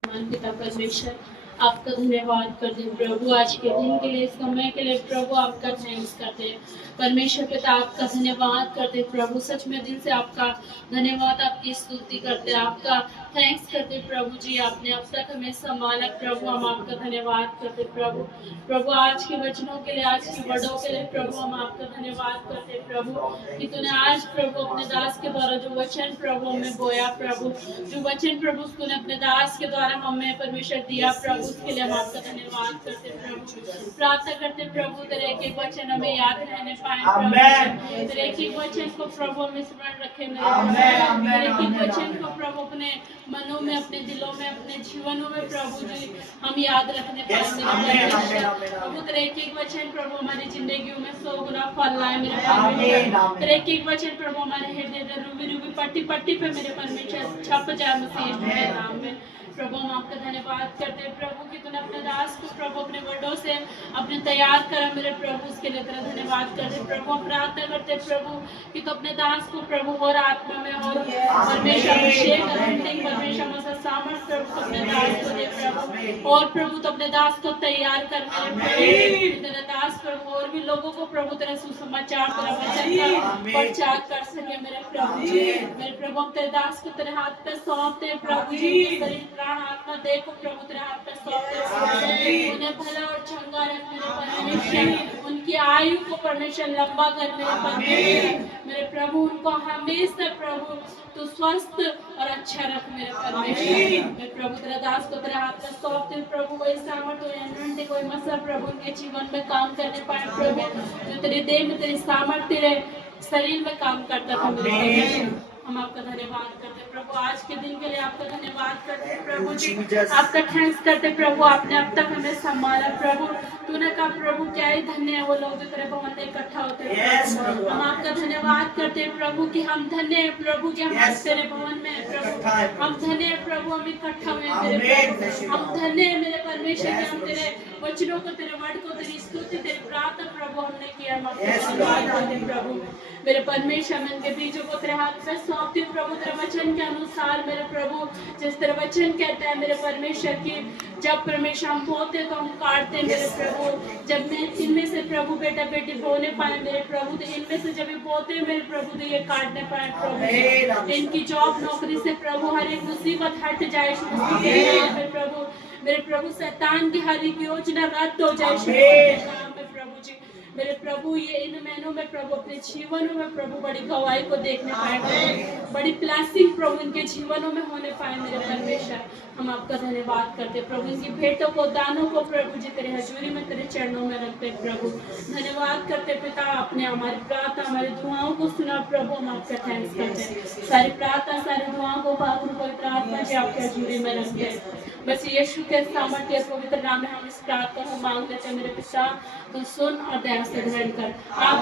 पिता परमेश्वर, आपका धन्यवाद करते हैं प्रभु, आज के दिन के लिए, इस समय के लिए प्रभु आपका थैंक्स करते हैं परमेश्वर पिता, आपका धन्यवाद करते हैं प्रभु, सच में दिल से आपका धन्यवाद, आपकी स्तुति करते हैं, आपका थैंक्स करते हैं प्रभु जी, आपने अब तक हमें संभाला प्रभु, हम आपका धन्यवाद करते हैं प्रभु। प्रभु आज के वचनों के लिए, आज की वर्डों के लिए प्रभु हम आपका धन्यवाद करते हैं प्रभु, कि तूने आज प्रभु अपने दास के द्वारा जो वचन प्रभु हमें बोया प्रभु, जो वचन प्रभु तूने अपने दास के द्वारा हमें परमेश्वर दिया प्रभु, उसके लिए हम आपका धन्यवाद करते हैं प्रभु। प्रार्थना करते हैं प्रभु तेरे एक एक वचन हमें याद रहने पाए प्रभु, तेरे एक एक वचन को प्रभु हमें स्मरण रखे मेरे प्रभु, तेरे एक एक वचन को प्रभु अपने मनों में, अपने दिलों में, अपने जीवनों में प्रभु जी हम याद रखने पाए मेरे प्रभु, तेरे एक एक वचन प्रभु हमारी जिंदगियों में 100 गुना फल लाए मेरे परमेश्वर, तेरे एक एक वचन प्रभु हमारे हृदय में रूबी रूबी पट्टी पट्टी पे मेरे परमेश्वर छप जाए मसीह के नाम में प्रभु। हम आपका धन्यवाद करते हैं प्रभु कि तूने अपने दास को प्रभु अपने वर्डों से अपने तैयार करा मेरे प्रभु, उसके लिए तेरा धन्यवाद करते हैं प्रभु। हम प्रार्थना करते हैं प्रभु कि तू अपने दास को प्रभु और आत्मा में और परमेश्वर अभिषेक anointing परमेश्वर में सामर्थ प्रभु अपने दास को दे प्रभु, और प्रभु तो अपने दास को तैयार कर मेरे प्रभु, तेरे दास प्रभु और भी लोगों को प्रभु तेरा सुसमाचार तेरा वचन का प्रचार कर सके मेरे प्रभु जी। मेरे प्रभु हम तेरे दास को तेरे हाथ पे सौंपते हैं प्रभु जी, शरीर प्राण आत्मा देखो प्रभु तेरे हाथ पे सौंपते हैं, उन्हें भला और चंगा रख मेरे परमेश्वर, उनकी आयु को परमेश्वर लंबा कर मेरे परमेश्वर, मेरे प्रभु उनको हमेशा प्रभु तो स्वस्थ और अच्छा रख मेरे परमेश्वर। मैं प्रभु तेरे दास को तेरे हाथ में सौंपते हैं प्रभु, कोई सामर्थ कोई अनंत कोई मसला प्रभु उनके जीवन में काम करने पाए प्रभु, जो तेरे देह में तेरी सामर्थ तेरे शरीर में काम करता था मेरे परमेश्वर। हम आपका धन्यवाद करते हैं प्रभु, आज के दिन के लिए आपका धन्यवाद करते हैं प्रभु जी, आपका थैंक्स करते हैं प्रभु, आपने अब तक हमें संभाला प्रभु, तूने कहा प्रभु क्या ही धन्य है वो लोग जो तेरे भवन में इकट्ठा होते हैं। हम आपका धन्यवाद करते हैं प्रभु कि हम धन्य है प्रभु कि हम आज तेरे भवन में है प्रभु, हम धन्य है प्रभु हम इकट्ठा हुए तेरे प्रभु, हम धन्य है मेरे परमेश्वर कि हम तेरे वचनों को, तेरे वर्ड को, तेरी स्तुति, तेरी प्रार्थना प्रभु हमने किया। हम आपका धन्यवाद करते हैं प्रभु मेरे परमेश्वर, मैं इनके बीजों को तेरे हाथ में सौंपती हूँ प्रभु, तेरे वचन के अनुसार मेरे प्रभु, जिस तेरे वचन कहता है मेरे परमेश्वर की जब परमेश्वर हम बोते तो हम काटते मेरे प्रभु, जब मैं इनमें से प्रभु बेटा बेटी बोने पाए मेरे प्रभु, तो इनमें से जब ये बोते मेरे प्रभु तो ये काटने पाए प्रभु, इनकी जॉब नौकरी से प्रभु हर एक मुसीबत हट जाए मेरे प्रभु, मेरे प्रभु शैतान की हर एक योजना रद्द हो जाए प्रभु जी। मेरे प्रभु ये इन महीनों में प्रभु अपने जीवनों में प्रभु बड़ी गवाही को देखने पाए, बड़ी ब्लेसिंग प्रभु इनके जीवनों में होने पाए मेरे परमेश्वर। हम आपका धन्यवाद करते प्रभु, इनकी भेंटों को, दानों को प्रभु जी तेरे हजूरी में, तेरे चरणों में रखते प्रभु। धन्यवाद करते पिता, आपने हमारी प्रार्थना, हमारी दुआओं को सुना प्रभु, हम आपका थैंक्स करते। सारी प्रार्थना, सारी दुआओं को बाबू पवित्र आत्मा जी आपके हजूरी में रखते, बस यीशु के सामर्थ्य पवित्र नाम में हम इस प्रार्थना को मांग लेते मेरे पिता, तो सुन और दया से ग्रहण कर। आप